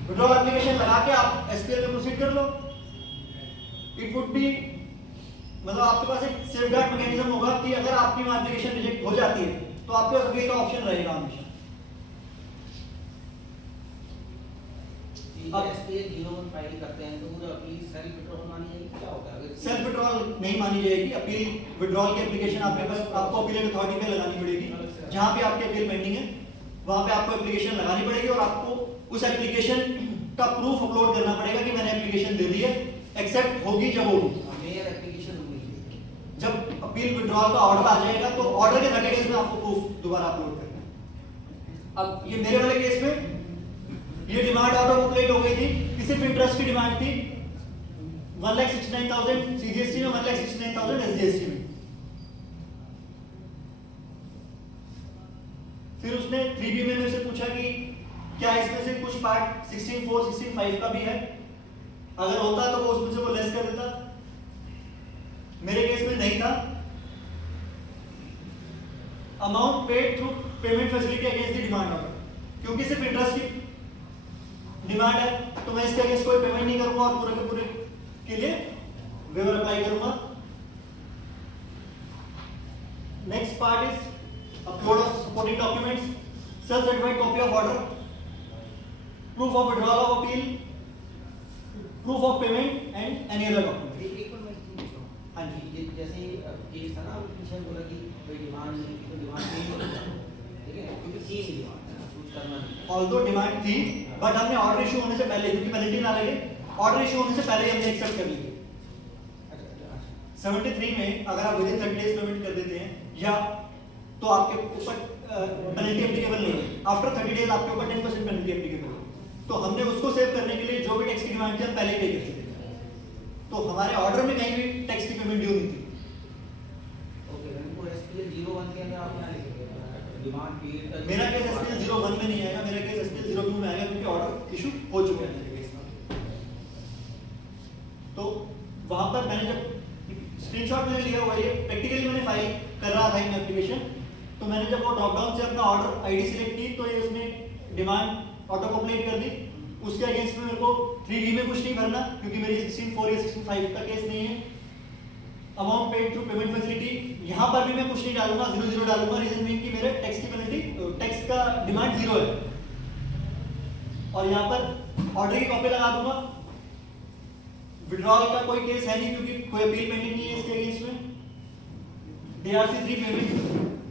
विड्रॉल एप्लीकेशन लगा के आप एसपीएल में प्रोसीड कर लो। इट वुड बी, मतलब आपके पास एक सेफगार्ड मैकेनिज्म होगा कि अगर आपकी एप्लीकेशन रिजेक्ट हो जाती है तो आपके पास अपील का ऑप्शन रहेगा हमेशा। अब एसपीएल 01 फाइल करते हैं तो वो अपील सेल्फ विड्रॉल मानी जाएगी, क्या होता है? सेल्फ विड्रॉल नहीं मानी जाएगी। अपील विड्रॉल की एप्लीकेशन आपके पास, आपको अपील अथॉरिटी पे लगानी पड़ेगी। जहां पे आपकी अपील पेंडिंग है वहां पे आपको एप्लीकेशन लगानी पड़ेगी, और आपको उस एप्लीकेशन का प्रूफ अपलोड करना पड़ेगा कि मैंने एप्लीकेशन दे दी है। एक्सेप्ट होगी जब होगी, मेयर एप्लीकेशन होगी, जब अपील विड्रॉल का ऑर्डर आ जाएगा तो ऑर्डर के 30 डेज में आपको प्रूफ दोबारा अपलोड करना है। अब ये मेरे वाले केस में ये डिमांड ऑटो पॉपुलेट हो गई थी कि सिर्फ इंटरेस्ट की डिमांड थी 1,69,000 सीजीएसटी में, 1,69,000 एसजीएसटी में। फिर उसने 3B में मेरे से पूछा कि क्या इसमें से कुछ पार्ट 16(4), 16(5) का भी है, अगर होता तो वो उसमें से वो लेस कर देता। मेरे केस में नहीं था। Amount paid through payment facility against the demand order, क्योंकि सिर्फ इंटरेस्ट की डिमांड है तो मैं इसके अगेंस्ट कोई पेमेंट नहीं करूंगा और पूरे के पूरे के लिए वेवर अप्लाई करूंगा। Next part is upload of supporting documents, self certified copy of order, proof of withdrawal of appeal, proof of payment and any other document. एक और मैं पूछ रहा हूं, हाँ जी, जैसे केस था ना, पीछे बोला कि कोई डिमांड नहीं थी, तो डिमांड नहीं होती, ठीक है, क्योंकि थी नहीं डिमांड, कुछ करना नहीं। ऑल्दो डिमांड थी, बट हमने ऑर्डर इशू होने से पहले, क्योंकि पेनल्टी ना लगे, ऑर्डर इशू होने से पहले हमने एक्सेप्ट कर ली। 73 में अगर आप विदिन 30 डेज पेमेंट कर देते हैं या तो आपके ऊपर पेनल्टी एप्लीकेबल नहीं है। आफ्टर 30 डेज आपके ऊपर 10% पेनल्टी एप्लीकेबल है। तो हमने उसको सेव करने के लिए जो भी टैक्स की डिमांड थी हम पहले पे कर चुके थे, तो हमारे ऑर्डर में कहीं भी टैक्स की पेमेंट ड्यू नहीं थी। ओके, उनको एसपीएल 01 के अंदर आप क्या लिखेंगे? डिमांड पीरियड का मेरा केस एसपीएल 01 में नहीं आएगा, मेरा केस एसपीएल 02 में आएगा, क्योंकि ऑर्डर इशू हो चुके हैं मेरे केस में। तो वहां पर मैंने जब स्क्रीनशॉट मैंने लिया हुआ, ये प्रैक्टिकली मैंने फाइल कर रहा था इन एप्लीकेशन, तो मैंने जब वो ड्रॉप डाउन से अपना ऑर्डर आईडी सिलेक्ट की तो ये उसने डिमांड ऑटो पॉपुलेट कर दी। उसके अगेंस्ट में मेरे को 3B में कुछ नहीं भरना, क्योंकि मेरी 16(4) या 16(5) का केस नहीं है। Amount paid through payment facility, यहाँ पर भी मैं कुछ नहीं डालूंगा, 0 डालूंगा। रीजन बीइंग कि मेरे टैक्स की पेनल्टी, टैक्स का डिमांड 0 है, और यहाँ पर ऑर्डर की कॉपी लगा दूंगा। विड्रॉल का कोई केस है नहीं, क्योंकि कोई अपील पेंडिंग नहीं है इसके अगेंस्ट में। DRC 3 पेमेंट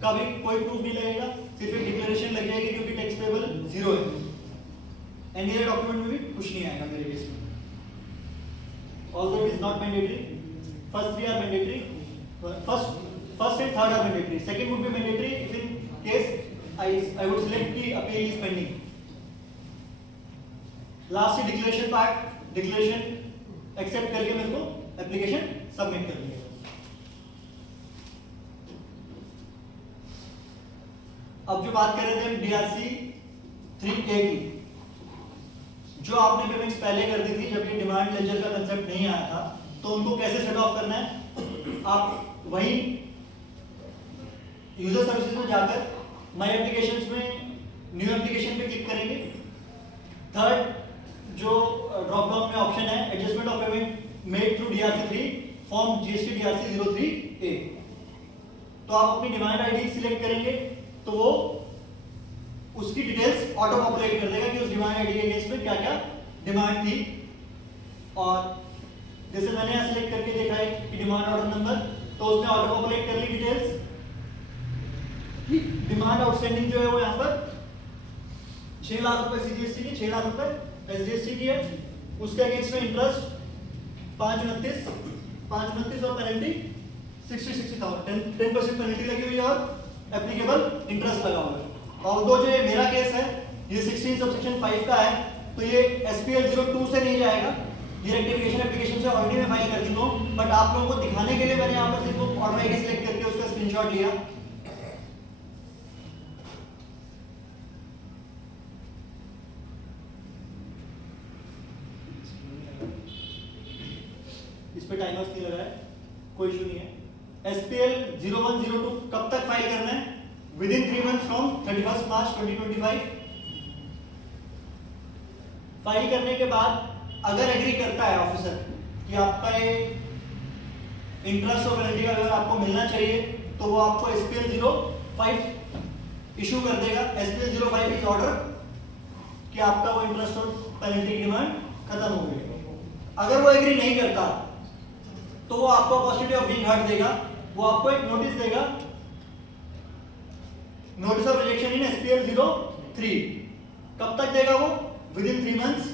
का भी कोई प्रूफ नहीं लगेगा, सिर्फ एक डिक्लेरेशन लग जाएगी, क्योंकि टैक्स पेबल 0 है। एनी अदर डॉक्यूमेंट में भी कुछ नहीं आएगा मेरे केस में। Although it is not mandatory, first 3 are mandatory, first and third are mandatory, second would be mandatory if in case I would select की appeal is pending. Last declaration part, declaration accept करके मेरे को application submit करनी है। अब जो बात कर रहे थे हम DRC 3A की, जो आपने पेमेंट्स पहले कर दी थी जब ये डिमांड लेजर का कंसेप्ट नहीं आया था, तो उनको कैसे सेट ऑफ करना है। आप वही यूजर सर्विसेज में जाकर माय एप्लीकेशंस में न्यू एप्लीकेशन पे क्लिक करेंगे। थर्ड जो ड्रॉप डाउन में ऑप्शन है adjustment of payment made through DRC3 form GST DRC 03A, तो आप अपनी डिमांड आईडी सिलेक्ट करेंगे तो वो उसकी डिटेल्स ऑटो पॉपुलेट कर देगा कि उस डिमांड आईडी के अगेंस्ट में क्या क्या डिमांड थी। और जैसे मैंने यहाँ सिलेक्ट करके देखा है कि डिमांड ऑर्डर नंबर, तो उसने ऑटो पॉपुलेट कर ली डिटेल्स कि डिमांड आउटस्टैंडिंग जो है वो यहाँ पर 6 लाख रुपए CGST की, 6 लाख रुपए SGST की है। उसके अगेंस्ट में इंटरेस्ट 529 और पेनल्टी 60,000 10% पेनल्टी लगी हुई है और एप्लीकेबल इंटरेस्ट लगा हुआ है। और दो जो ये मेरा केस है ये 16 सबसेक्शन 5 का है, तो ये SPL 02 से नहीं जाएगा, ये रेक्टिफिकेशन एप्लीकेशन से ऑलरेडी मैं फाइल कर दी हूँ, बट आप लोगों को दिखाने के लिए मैंने यहाँ पर सिर्फ ऑर्डर आईडी सिलेक्ट करके उसका स्क्रीनशॉट लिया। इस पे टाइमर नहीं लगा है, कोई इशू नहीं है। SPL 0102 कब तक फाइल करना है? With in 3 months from 31 March 2025। File करने के बाद अगर एग्री करता है ऑफिसर कि आपका ये इंटरेस्ट और पेनल्टी का अगर आपको मिलना चाहिए, तो वो आपको SPL 05 इशू कर देगा। SPL 05 इज ऑर्डर कि आपका वो इंटरेस्ट और पेनल्टी की डिमांड खत्म हो गई। अगर वो एग्री नहीं करता तो वो आपको पॉजिटिव ऑफ बीइंग हर्ट देगा, वो आपको एक नोटिस देगा, notice of rejection in SPL 03। कब तक देगा वो? विद इन 3 मंथ्स,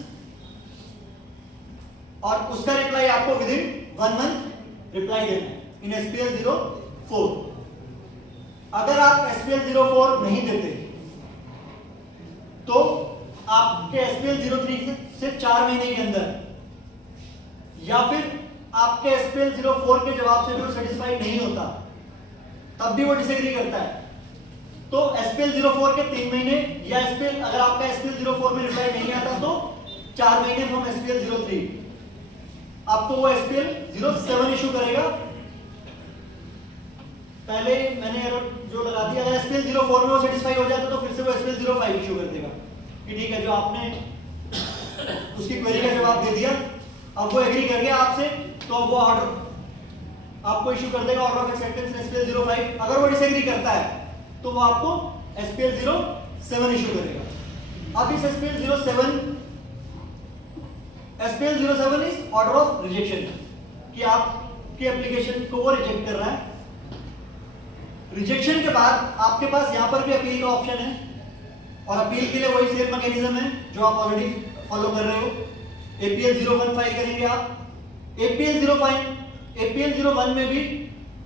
और उसका रिप्लाई आपको विद इन 1 मंथ रिप्लाई देना है इन SPL 04। अगर आप SPL 04 नहीं देते तो आपके SPL 03 से 4 महीने के अंदर, या फिर आपके SPL 04 के जवाब से भी वो सेटिस्फाइड नहीं होता, तब भी वो डिसएग्री करता है, तो SPL 04 के 3 महीने, या SPL अगर आपका SPL 04 में रिप्लाई नहीं आता तो 4 महीने फ्रॉम SPL 03 आपको वो SPL 07 इशू करेगा। पहले मैंने जो लगा दिया, अगर SPL 04 में वो सेटिस्फाई हो जाता तो फिर से वो SPL 05 इशू कर देगा कि ठीक है, जो आपने उसकी क्वेरी का जवाब दे दिया, अब वो एग्री कर गया आपसे, तो अब वो ऑर्डर आपको इशू कर देगा, ऑर्डर ऑफ एक्सेप्टेंस SPL 05। अगर वो डिसएग्री करता है तो वो आपको SPL 07 इशू करेगा। अब इस SPL 07 is order of rejection, कि आपकी एप्लीकेशन को वो रिजेक्ट कर रहा है। रिजेक्शन के बाद आपके पास यहाँ पर भी अपील का ऑप्शन है, और अपील के लिए वही सेम मैकेनिज्म है जो आप ऑलरेडी फॉलो कर रहे हो। APL 01 फाइल करेंगे आप। APL 01 में भी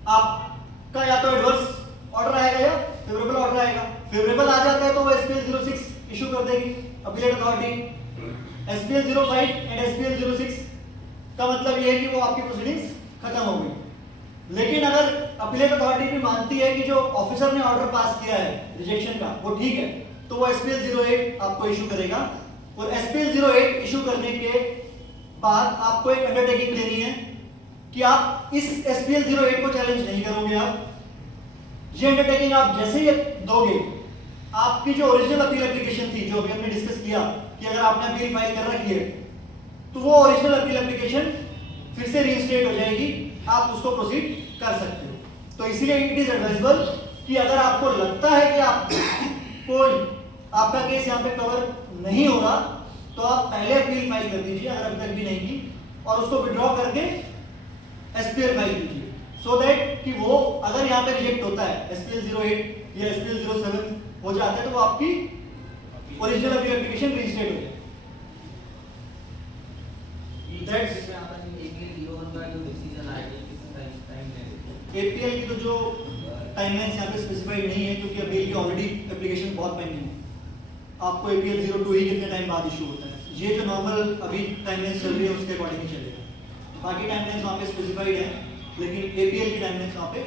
आपका या तो एडवर्स ऑर्डर आएगा या फेवरेबल ऑर्डर आएगा। फेवरेबल आ जाता है तो वो SPL 06 इशू कर देगी appellate authority. SPL 05 and SPL 06 का मतलब ये है कि वो आपकी प्रोसीडिंग्स खत्म हो गई। लेकिन अगर अपीलेट अथॉरिटी भी मानती है कि जो ऑफिसर ने ऑर्डर पास किया है रिजेक्शन का वो ठीक है, तो वो SPL 08 आपको इशू करेगा। और SPL 08 इशू करने के बाद आपको एक अंडरटेकिंग लेनी है कि आप इस SPL 08 को चैलेंज नहीं करोगे। आप ये अंडरटेकिंग आप जैसे ही दोगे, आपकी जो ओरिजिनल अपील एप्लीकेशन थी, जो अभी हमने डिस्कस किया कि अगर आपने अपील फाइल कर रखी है, तो वो ओरिजिनल अपील एप्लीकेशन फिर से रीइंस्टेट हो जाएगी, आप उसको प्रोसीड कर सकते हो। तो इसीलिए इट इज एडवाइजेबल कि अगर आपको लगता है कि आप कोई आपका केस यहाँ पे कवर नहीं हो रहा, तो आप पहले अपील फाइल कर दीजिए अगर अभी तक भी नहीं की, और उसको विड्रॉ करके SPL फाइल कीजिए, सो दैट कि वो अगर यहाँ पे रिजेक्ट होता है SPL 08 या SPL 07 हो जाता है, तो वो आपकी ओरिजिनल अपील एप्लीकेशन रीइंस्टेट हो जाए। दैट्स APL की तो जो टाइमलाइंस यहाँ पे स्पेसिफाइड नहीं है, क्योंकि अपील की ऑलरेडी एप्लीकेशन बहुत पेंडिंग है। आपको APL 02 ही कितने टाइम बाद इशू होता है, ये जो नॉर्मल अभी टाइमलाइंस चल रही है उसके अकॉर्डिंग ही चलेगा। बाकी टाइमलाइंस वहाँ पे स्पेसिफाइड है, लेकिन APL की टाइमलाइंस वहाँ पे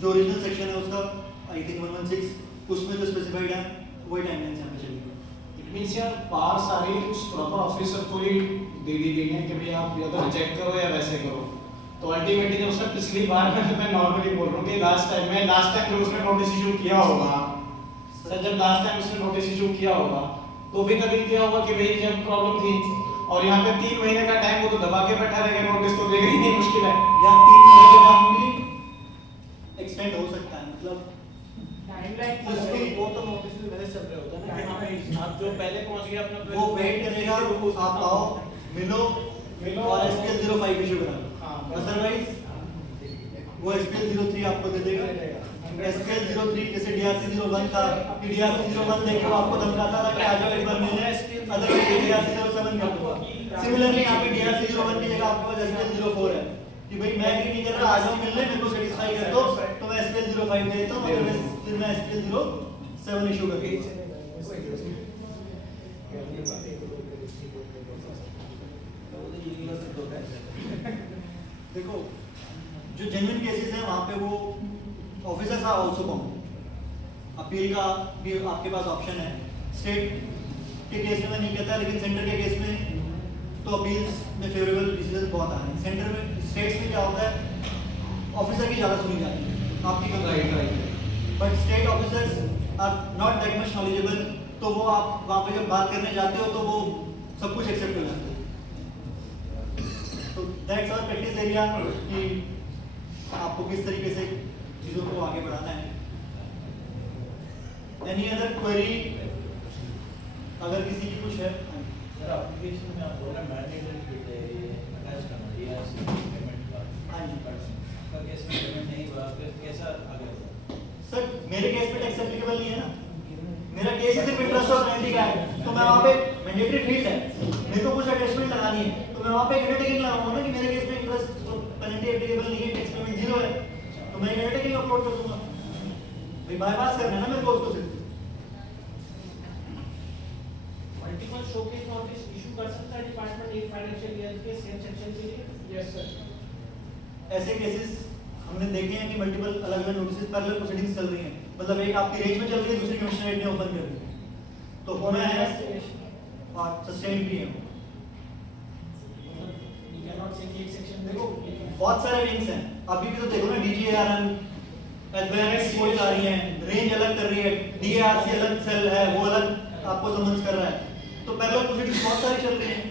जो ओरिजिनल सेक्शन है उसका आई थिंक 116 उसमें जो स्पेसिफाइड है वही टाइमलाइंस यहाँ पे चलेगी। इट मींस यार पार सारे उस प्रॉपर ऑफिसर को ही दे दी गई है कि भाई आप या तो रिजेक्ट करो या वैसे करो, तो अल्टीमेटली जब उसने पिछली बार मैं नॉर्मली बोल रहा हूँ कि लास्ट टाइम जब उसने नोटिस इशू किया होगा सर, जब लास्ट टाइम उसने नोटिस इशू किया होगा तो भी कभी क्या होगा कि भाई जब प्रॉब्लम थी और यहाँ पे 3 महीने का टाइम वो तो दबा के बैठा रहेगा, नोटिस तो देगा ही नहीं, मुश्किल है। या 3 महीने के बाद भी एक्सटेंड हो सकता है, मतलब टाइमलाइन उसकी- वो तो नोटिस में मैसेज चल रहे होता है ना कि हाँ भाई आप जो पहले पहुंच गए अपना वो वेट करेगा, आप आओ मिलो मिलो और SPL 05 इशू करा लो। हाँ। अदरवाइज वो SPL 03 आपको दे देगा। SPL 03 जैसे DRC 01 था कि DRC 01 देके वो आपको धमकाता था कि आ जाओ एक बार मिलने, अदरवाइज DRC 07 कर दूंगा। सिमिलरली यहाँ पे DRC 01 की जगह आपके पास SPL 04 है कि भाई मैं एग्री नहीं कर रहा, आ जाओ मिलने, मेरे को सेटिस्फाई कर दो तो मैं SPL 05 दे देता हूँ, अदरवाइज फिर मैं SPL 07 इशू कर दूंगा। देखो जो जेन्युइन केसेस हैं वहाँ पे वो officers are also common. Appeal का भी आपके पास ऑप्शन है। स्टेट के केस में मैं नहीं कहता, लेकिन सेंटर के केस में तो अपील्स में फेवरेबल डिसीजन बहुत आ रहे हैं। सेंटर में स्टेट्स में क्या होता है, ऑफिसर की ज़्यादा सुनी जाती है, आपकी कम राइट। But state officers are not that much knowledgeable, तो वो आप वहाँ पे जब बात करने जाते हो तो वो सब कुछ एक्सेप्ट हो जाते हैं। तो दैट्स आवर प्रैक्टिस एरिया कि आपको किस तरीके से चीज़ों को आगे बढ़ाना है। एनी अदर क्वेरी अगर किसी की कुछ है? सर एप्लीकेशन में आप बोल रहे हैं मैंडेटरी फील्ड है ये अटैच करना DRC पेमेंट का। हाँ जी। का केस में पेमेंट नहीं हुआ फिर कैसा आगे होगा? सर मेरे केस पे टैक्स एप्लीकेबल नहीं है ना, मेरा केस ही सिर्फ इंटरेस्ट और पेनल्टी का है, तो मैं वहाँ पे मैंडेटरी फील्ड है, मेरे को कुछ अटैचमेंट लगानी है तो मैं वहाँ पे अंडरटेकिंग लगाऊंगा ना कि मेरे केस में इंटरेस्ट और पेनल्टी एप्लीकेबल नहीं है, टैक्स पेमेंट 0 है, तो मैं अंडरटेकिंग अपलोड कर दूंगा। भाई बाईपास करना है ना मेरे को उसको सिर्फ। मल्टीपल शोकेस नोटिस इशू कर सकता है डिपार्टमेंट एक फाइनेंशियल ईयर के सेम सेक्शन के लिए? Yes sir. ऐसे केसेस हमने देखे हैं कि मल्टीपल अलग अलग नोटिस पैरेलल प्रोसीडिंग्स चल रही हैं, मतलब एक आपकी रेंज में चल रही है, दूसरी कमिश्नरेट ने ओपन कर दी, तो होना है और सस्टेन भी है। You cannot say कि एक सेक्शन देखो बहुत सारे विंग्स हैं, अभी भी तो देखो ना DGARN एडवांस कोई आ रही है, रेंज अलग कर रही है, DARC अलग सेल है, वो अलग आपको समझ कर रहा है, तो पैरेलल प्रोसीडिंग्स बहुत सारी चल रही हैं।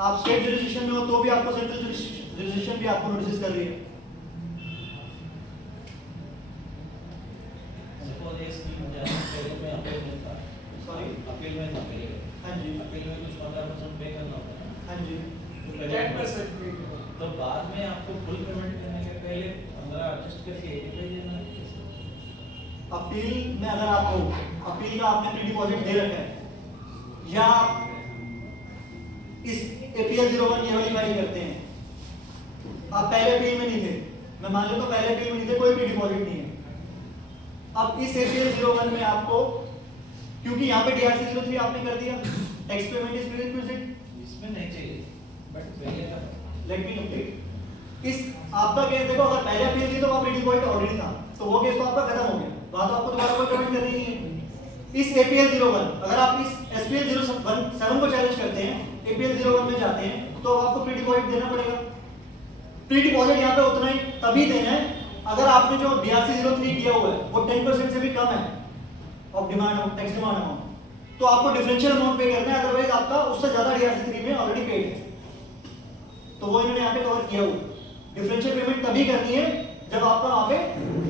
आप स्टेट जुरिसडिक्शन में हो तो भी आपको सेंट्रल जुरिसडिक्शन भी आपको नोटिस कर रही है। सपोज ये स्कीम जाने पहले में अपील में था, सॉरी अपील में था पहले, हाँ जी अपील में कुछ 15% पे करना होता है, हाँ जी। तो पहले तो बाद में आपको फुल पेमेंट करने के पहले 15 एडजस्ट करके 85 देना है। अपील में अगर आप हो, अपील का आपने प्री डिपॉजिट दे रखा है या आप इस APL 01 ये वाली फाइल करते हैं, आप पहले अपील में नहीं थे, मैं मान लेता हूं पहले अपील में नहीं थे, कोई प्री डिपॉजिट नहीं है, अब इस APL 01 में आपको, क्योंकि यहाँ पे DRC 03 आपने कर दिया, टैक्स पेमेंट इज प्रीरिक्विजिट, इसमें नहीं चाहिए बट पहले का लेट मी कंप्लीट। इस आपका केस देखो, अगर पहले अपील थी तो वहाँ प्री डिपॉजिट ऑलरेडी था, तो वो केस तो आपका खत्म हो गया, वहाँ तो आपको दोबारा कोई पेमेंट करनी नहीं है। इस APL 01 अगर आप इस SPL 07 को चैलेंज करते हैं, APL 01 में जाते हैं, तो आपको प्री डिपॉजिट देना पड़ेगा। प्री डिपॉजिट यहाँ पे उतना ही तभी देना है अगर आपने जो DRC 03 किया हुआ है वो 10% से भी कम है of demand, tax demand amount, तो आपको डिफरेंशियल अमाउंट पे करना है, अदरवाइज आपका उससे ज्यादा DRC 3 में ऑलरेडी पेड है, तो वो इन्होंने यहाँ पे कवर किया हुआ। डिफरेंशियल पेमेंट तभी करनी है जब आपका वहाँ पे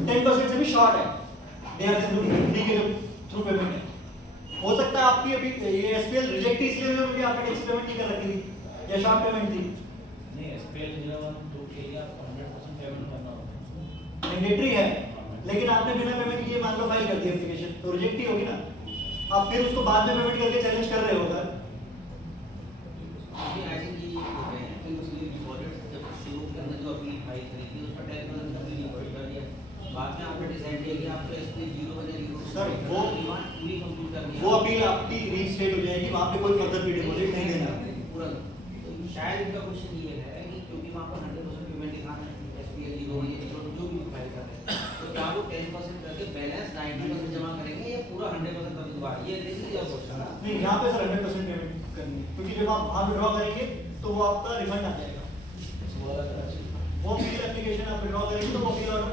10% से भी शॉर्ट है DRC 3 के थ्रू पेमेंट है। हो सकता है आपकी अभी ये SPL रिजेक्ट ही इसलिए हुई क्योंकि आपने टैक्स पेमेंट नहीं कर रखी थी या शॉर्ट पेमेंट थी। नहीं SPL 01 तो के लिए आपको 100% पेमेंट करना होता है, मैंडेटरी है, लेकिन आपने बिना पेमेंट किए मान लो फाइल कर दी एप्लीकेशन, तो रिजेक्ट ही होगी ना, आप फिर उसको बाद में पेमेंट करके चैलेंज कर रहे हो अगर। आई थिंक ये हो गए हैं कि उसने डिपॉजिट जब शुरू के अंदर जो अपील फाइल करी थी उस पर टैक्स में अपील डिपॉजिट कर दिया, बाद में आपने डिसाइड किया कि आपको SPL 01 या 02 सर, वो डिमांड पूरी कंप्लीट करनी है, वो अपील आपकी रीस्टेट हो जाएगी, वहाँ पे कोई फर्दर प्री डिपॉजिट नहीं देना। पूरा। तो शायद इनका क्वेश्चन ये है कि क्योंकि वहाँ पर 100% पेमेंट दिखाना है SPL 01 या 02 जो भी फाइल कर रहे हैं, तो क्या वो 10% करके बैलेंस 90% जमा करेंगे या पूरा 100% कर दोबारा, ये देखिए क्या क्वेश्चन है। नहीं, यहाँ पे सर 100% पेमेंट करनी है, क्योंकि जब आप वहाँ विड्रॉ करेंगे तो वो आपका रिफंड आ जाएगा। वो वाला तरह से वो वो अपील एप्लीकेशन आप विड्रॉ करेंगे तो वो अपील ऑर्डर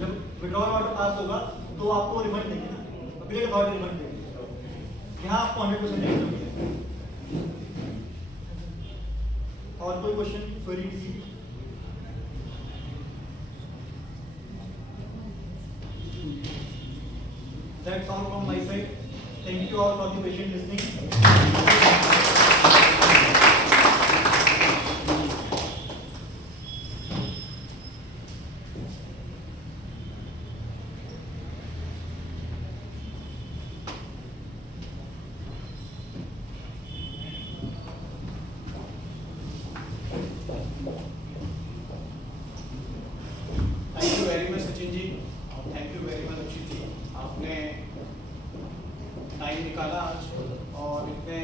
जब विड्रॉल ऑर्डर पास होगा तो आपको रिफंड देंगे ना, अपील अथॉरिटी रिफंड देंगे। यहाँ आपको 100% एक्शन मिलेगा। और कोई क्वेश्चन, क्वेरी किसी? That's all from my side. Thank you all for the patient listening. Thank you very much Sachin ji, और thank you very much Akshit ji, आपने टाइम निकाला आज और इतने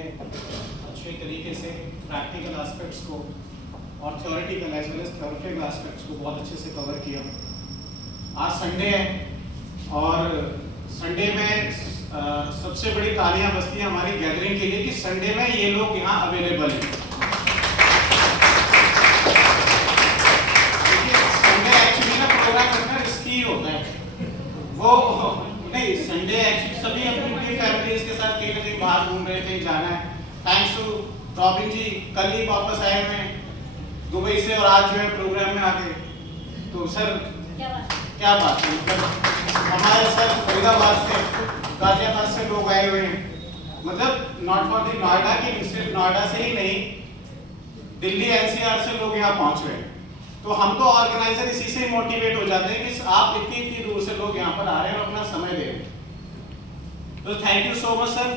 अच्छे तरीके से प्रैक्टिकल एस्पेक्ट्स को और theoretical as well as theoretical aspects को बहुत अच्छे से कवर किया। आज संडे है और संडे में सबसे बड़ी तालियां बजती हैं हमारी गैदरिंग के लिए कि संडे में ये लोग यहाँ अवेलेबल हैं। प्रोग्राम करना रिस्की होता है, वो नहीं संडे एक्चुअली सभी अपनी फैमिलीज के साथ कहीं कहीं बाहर घूम रहे थे, जाना है। थैंक्स टू रॉबिन जी, कल ही वापस आए हुए हैं दुबई से और आज जो है प्रोग्राम में आ गए। तो सर क्या बात है, मतलब हमारे सर फरीदाबाद से, गाजियाबाद से लोग आए हुए हैं, मतलब नॉट फॉर दी नोएडा की, सिर्फ नोएडा से ही नहीं दिल्ली एनसीआर से लोग यहाँ पहुंच रहे हैं। तो हम तो ऑर्गेनाइजर इसी से मोटिवेट हो जाते हैं कि आप इतनी दूर से लोग यहाँ पर आ रहे हैं और अपना समय दे रहे हैं। तो thank you so much sir,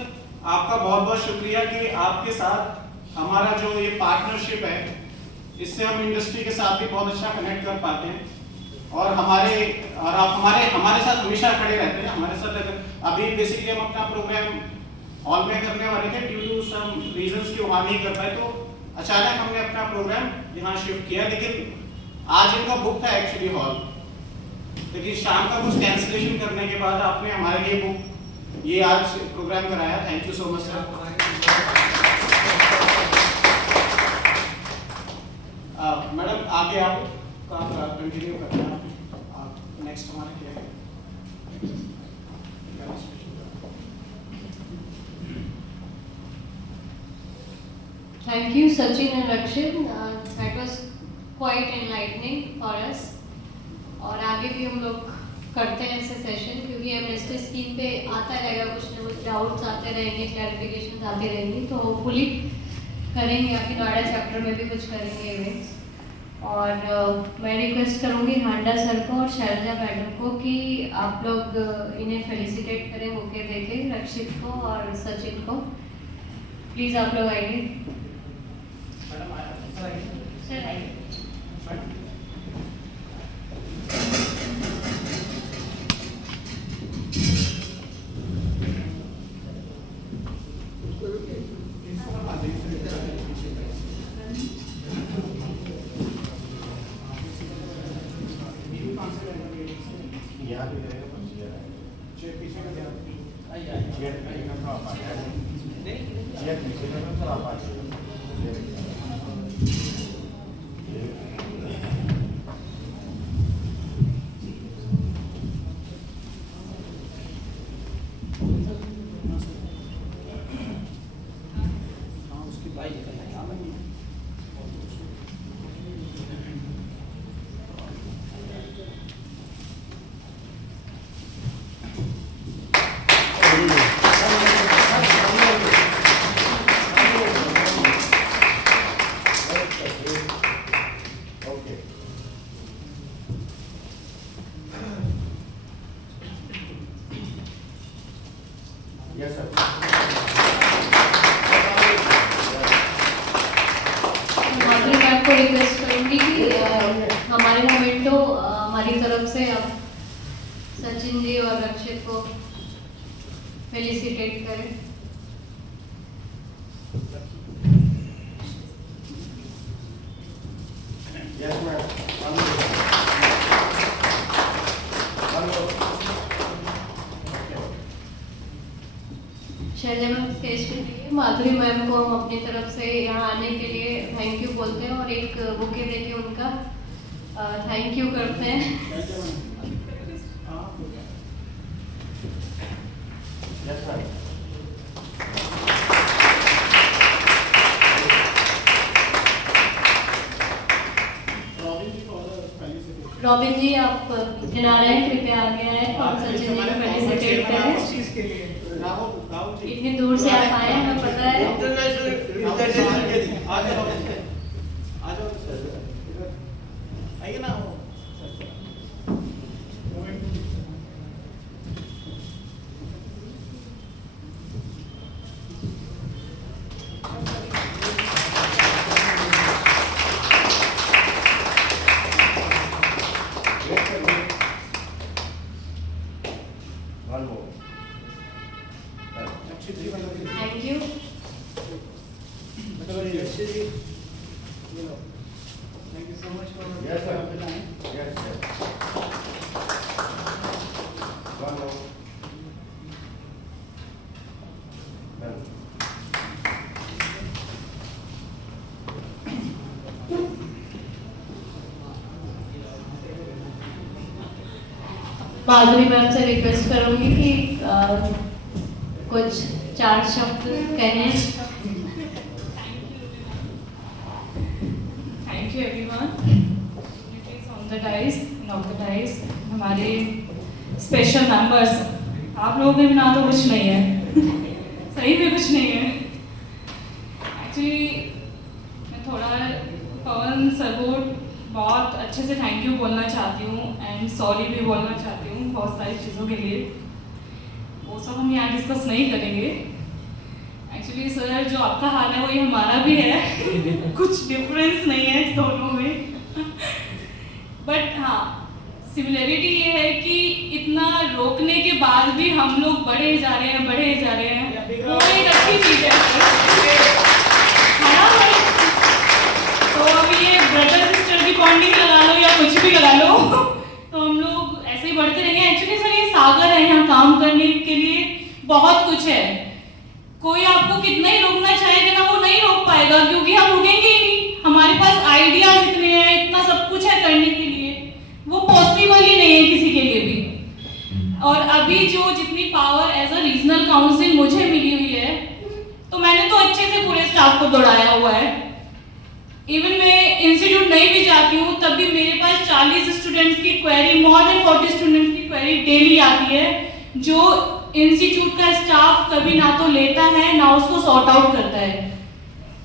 आपका बहुत बहुत शुक्रिया कि आपके साथ हमारा जो ये पार्टनरशिप है, इससे हम इंडस्ट्री के साथ भी बहुत अच्छा कनेक्ट कर पाते हैं और आप हमारे साथ हमेशा खड़े रहते हैं। हमारे साथ अभी बेसिकली हम अपना प्रोग्राम हॉल में करने वाले थे, ड्यू टू सम रीजंस कि वहाँ नहीं कर पाए, तो अचानक हमने अपना प्रोग्राम यहाँ शिफ्ट किया। लेकिन आज इनका बुक था एक्चुअली हॉल, लेकिन शाम का कुछ कैंसिलेशन करने के बाद आपने हमारे लिए बुक ये आज प्रोग्राम कराया। Thank you so much sir. Madam आगे आप कंटिन्यू करना है, नेक्स्ट हमारा क्या है? Thank you, Sachin and Rakshit. That was quite enlightening for us. और आगे भी हम लोग करते हैं ऐसे सेशन, क्योंकि एमएसटी स्कीम पे आता रहेगा, कुछ ना कुछ डाउट्स आते रहेंगे, क्लैरिफिकेशन आते रहेंगी, तो होपफुली करेंगे। आपकी नोएडा चैप्टर में भी कुछ करेंगे इवेंट्स। और मैं रिक्वेस्ट करूँगी हांडा सर को और शैलजा मैडम को कि आप लोग इन्हें फेलिसिटेट करें, बुके देके रक्षित को और सचिन को। प्लीज़ आप लोग आइए सर, आइए। आपको रिक्वेस्ट करूंगी कि हमारे मोमेंट तो हमारी तरफ से अब सचिन जी और रक्षित को फेलिसिटेट करें। Yes, ma'am. Selja ma'am stage के लिए, माधुरी मैम को हम अपनी तरफ से यहाँ आने के लिए थैंक यू बोलते हैं और एक बुके देके उनका थैंक यू करते हैं। रॉबिन जी आप किनारे हैं, कृपया आगे आए और सचिन जी को फेलिसिटेट करें। राहुल जी इतनी दूर से आप आए हमें पता है। आइए ना thank you. Thank you so much for Yes, sir. the time. Yes, yes. One more. Done. Madhuri ma'am से रिक्वेस्ट करूंगी कि कुछ 4 शब्द कहें। Thank you everyone. It is on the dice, not the dice. हमारे स्पेशल मेंबर्स, आप लोगों के बिना तो कुछ नहीं है, सही में कुछ नहीं है। एक्चुअली मैं थोड़ा पवन सर को बहुत अच्छे से थैंक यू बोलना चाहती हूँ एंड सॉरी भी बोलना चाहती हूँ बहुत सारी चीज़ों के लिए। वो सब हम यहाँ डिस्कस नहीं करेंगे। एक्चुअली सर जो आपका हाल है वही हमारा भी है कुछ डिफरेंस नहीं है इस दोनों में बट हाँ सिमिलरिटी ये है कि इतना रोकने के बाद भी हम लोग बढ़े जा रहे हैं वो एक अच्छी चीज़ है ना भाई? तो अब ये ब्रदर सिस्टर की बॉन्डिंग लगा लो या कुछ भी लगा लो तो हम लोग ऐसे ही बढ़ते रहेंगे। एक्चुअली सर ये सागर है, यहाँ काम करने के लिए बहुत कुछ है। कोई आपको कितना ही रोकना चाहेगा ना वो नहीं रोक पाएगा क्योंकि हम रुकेंगे ही नहीं। हमारे पास आइडियाज इतने हैं, इतना सब कुछ है करने के लिए, वो पॉसिबल ही नहीं है किसी के लिए भी। और अभी जो जितनी power as a regional council मुझे मिली हुई है तो मैंने तो अच्छे से पूरे स्टाफ को दौड़ाया हुआ है। इवन मैं इंस्टीट्यूट नहीं भी जाती हूँ तब भी मेरे पास 40 स्टूडेंट्स की क्वेरी, मोर देन 40 स्टूडेंट्स की क्वेरी डेली आती है जो इंस्टीट्यूट का स्टाफ कभी ना तो लेता है ना उसको सॉर्ट आउट करता है।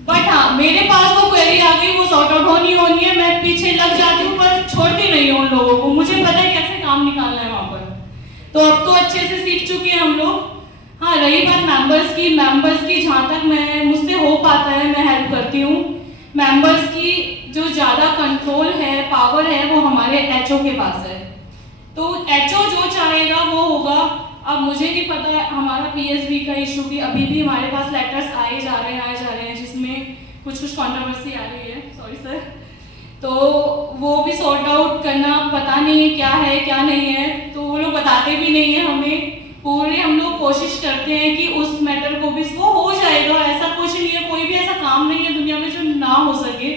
बट हाँ मेरे पास वो क्वेरी आ गई, वो सॉर्ट आउट होनी है, मैं पीछे लग जाती हूँ पर छोड़ती नहीं हूँ उन लोगों को। मुझे पता है कैसे काम निकालना है वहाँ पर। तो अब तो अच्छे से सीख चुके हैं हम लोग। हाँ रही बात मेंबर्स की जहाँ तक मैं मुझसे हो पाता है मैं हेल्प करती हूँ। मेंबर्स की जो ज़्यादा कंट्रोल है, पावर है, वो हमारे एचओ के पास है। तो एचओ जो चाहेगा वो होगा। अब मुझे नहीं पता है हमारा पीएसबी का इशू भी अभी भी हमारे पास लेटर्स आए जा रहे हैं जिसमें कुछ कंट्रोवर्सी आ रही है, सॉरी सर। तो वो भी सॉर्ट आउट करना पता नहीं है क्या नहीं है, तो वो लोग बताते भी नहीं है हमें। पूरे हम लोग कोशिश करते हैं कि उस मैटर को भी वो हो जाएगा, ऐसा कुछ नहीं है, कोई भी ऐसा काम नहीं है दुनिया में जो ना हो सके।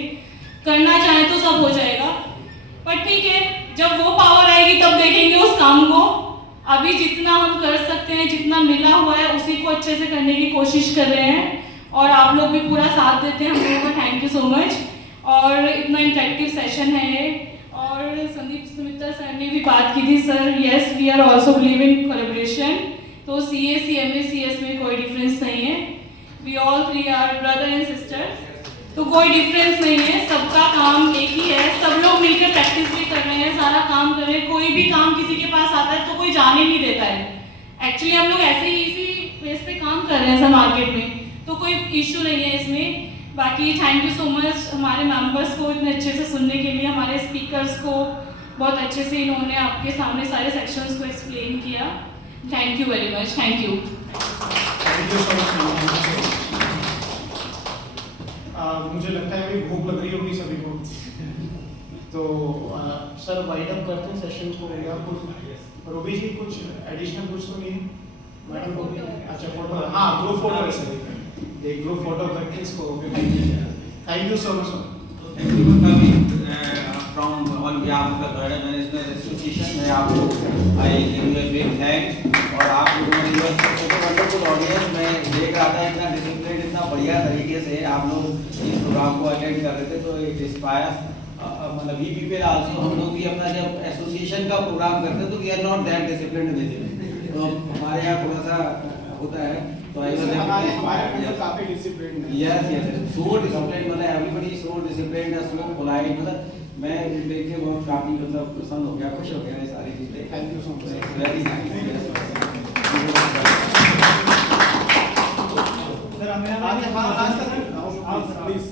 करना चाहे तो सब हो जाएगा। पर ठीक है, जब वो पावर आएगी तब देखेंगे उस काम को। अभी जितना हम कर सकते हैं, जितना मिला हुआ है उसी को अच्छे से करने की कोशिश कर रहे हैं और आप लोग भी पूरा साथ देते हैं हम लोगों का। Thank you so much. और इतना इंटरेक्टिव सेशन है ये। और संदीप सुमित्रा सर ने भी बात की थी, sir yes we are also believe in collaboration. तो CA, CMA, CS में कोई डिफरेंस नहीं है। We all 3 are brother and sister, तो कोई डिफरेंस नहीं है, सबका काम एक ही है। सब लोग मिलकर प्रैक्टिस भी कर रहे हैं, सारा काम कर रहे हैं। कोई भी काम किसी के पास आता है तो कोई जाने नहीं देता है। एक्चुअली हम लोग ऐसे ही इसी बेस पे काम कर रहे हैं सर मार्केट में, तो कोई इशू नहीं है इसमें। बाकी थैंक यू सो मच हमारे मेंबर्स को इतने अच्छे से सुनने के लिए, हमारे स्पीकर्स को बहुत अच्छे से इन्होंने आपके सामने सारे सेक्शंस को एक्सप्लेन किया। Thank you very much. Thank you. मुझे लगता है अभी भूख लग रही होगी सभी को, तो सर वाइड अप करते हैं सेशन को। या कुछ रोबी जी कुछ एडिशनल कुछ तो नहीं है मैडम को? अच्छा फोटो, हाँ ग्रुप फोटो है सर, एक ग्रुप फोटो करके इसको thank you so much. Thank you. from on behalf of the Noida Management Association, मैं आपको I give you a big thanks। और आप लोगों ने जो वंडरफुल ऑडियंस मैं देख रहा था, इतना डिसिप्लिन, इतना बढ़िया तरीके से आप लोग इस प्रोग्राम को अटेंड कर रहे थे, तो इट इंस्पायर्स मतलब वी पीपल आल्सो। हम लोग भी अपना जब एसोसिएशन का प्रोग्राम करते हैं तो we are not that disciplined basically, तो हमारे यहाँ थोड़ा सा होता है। तो आई वाज हमारे काफी डिसिप्लिन है। यस यस, सो डिसिप्लिन, मतलब everybody so disciplined and so polite, मतलब मैं देख के बहुत काफी मतलब प्रसन्न हो गया, खुश हो गया ये सारी चीजें। Thank you so much. Very nice.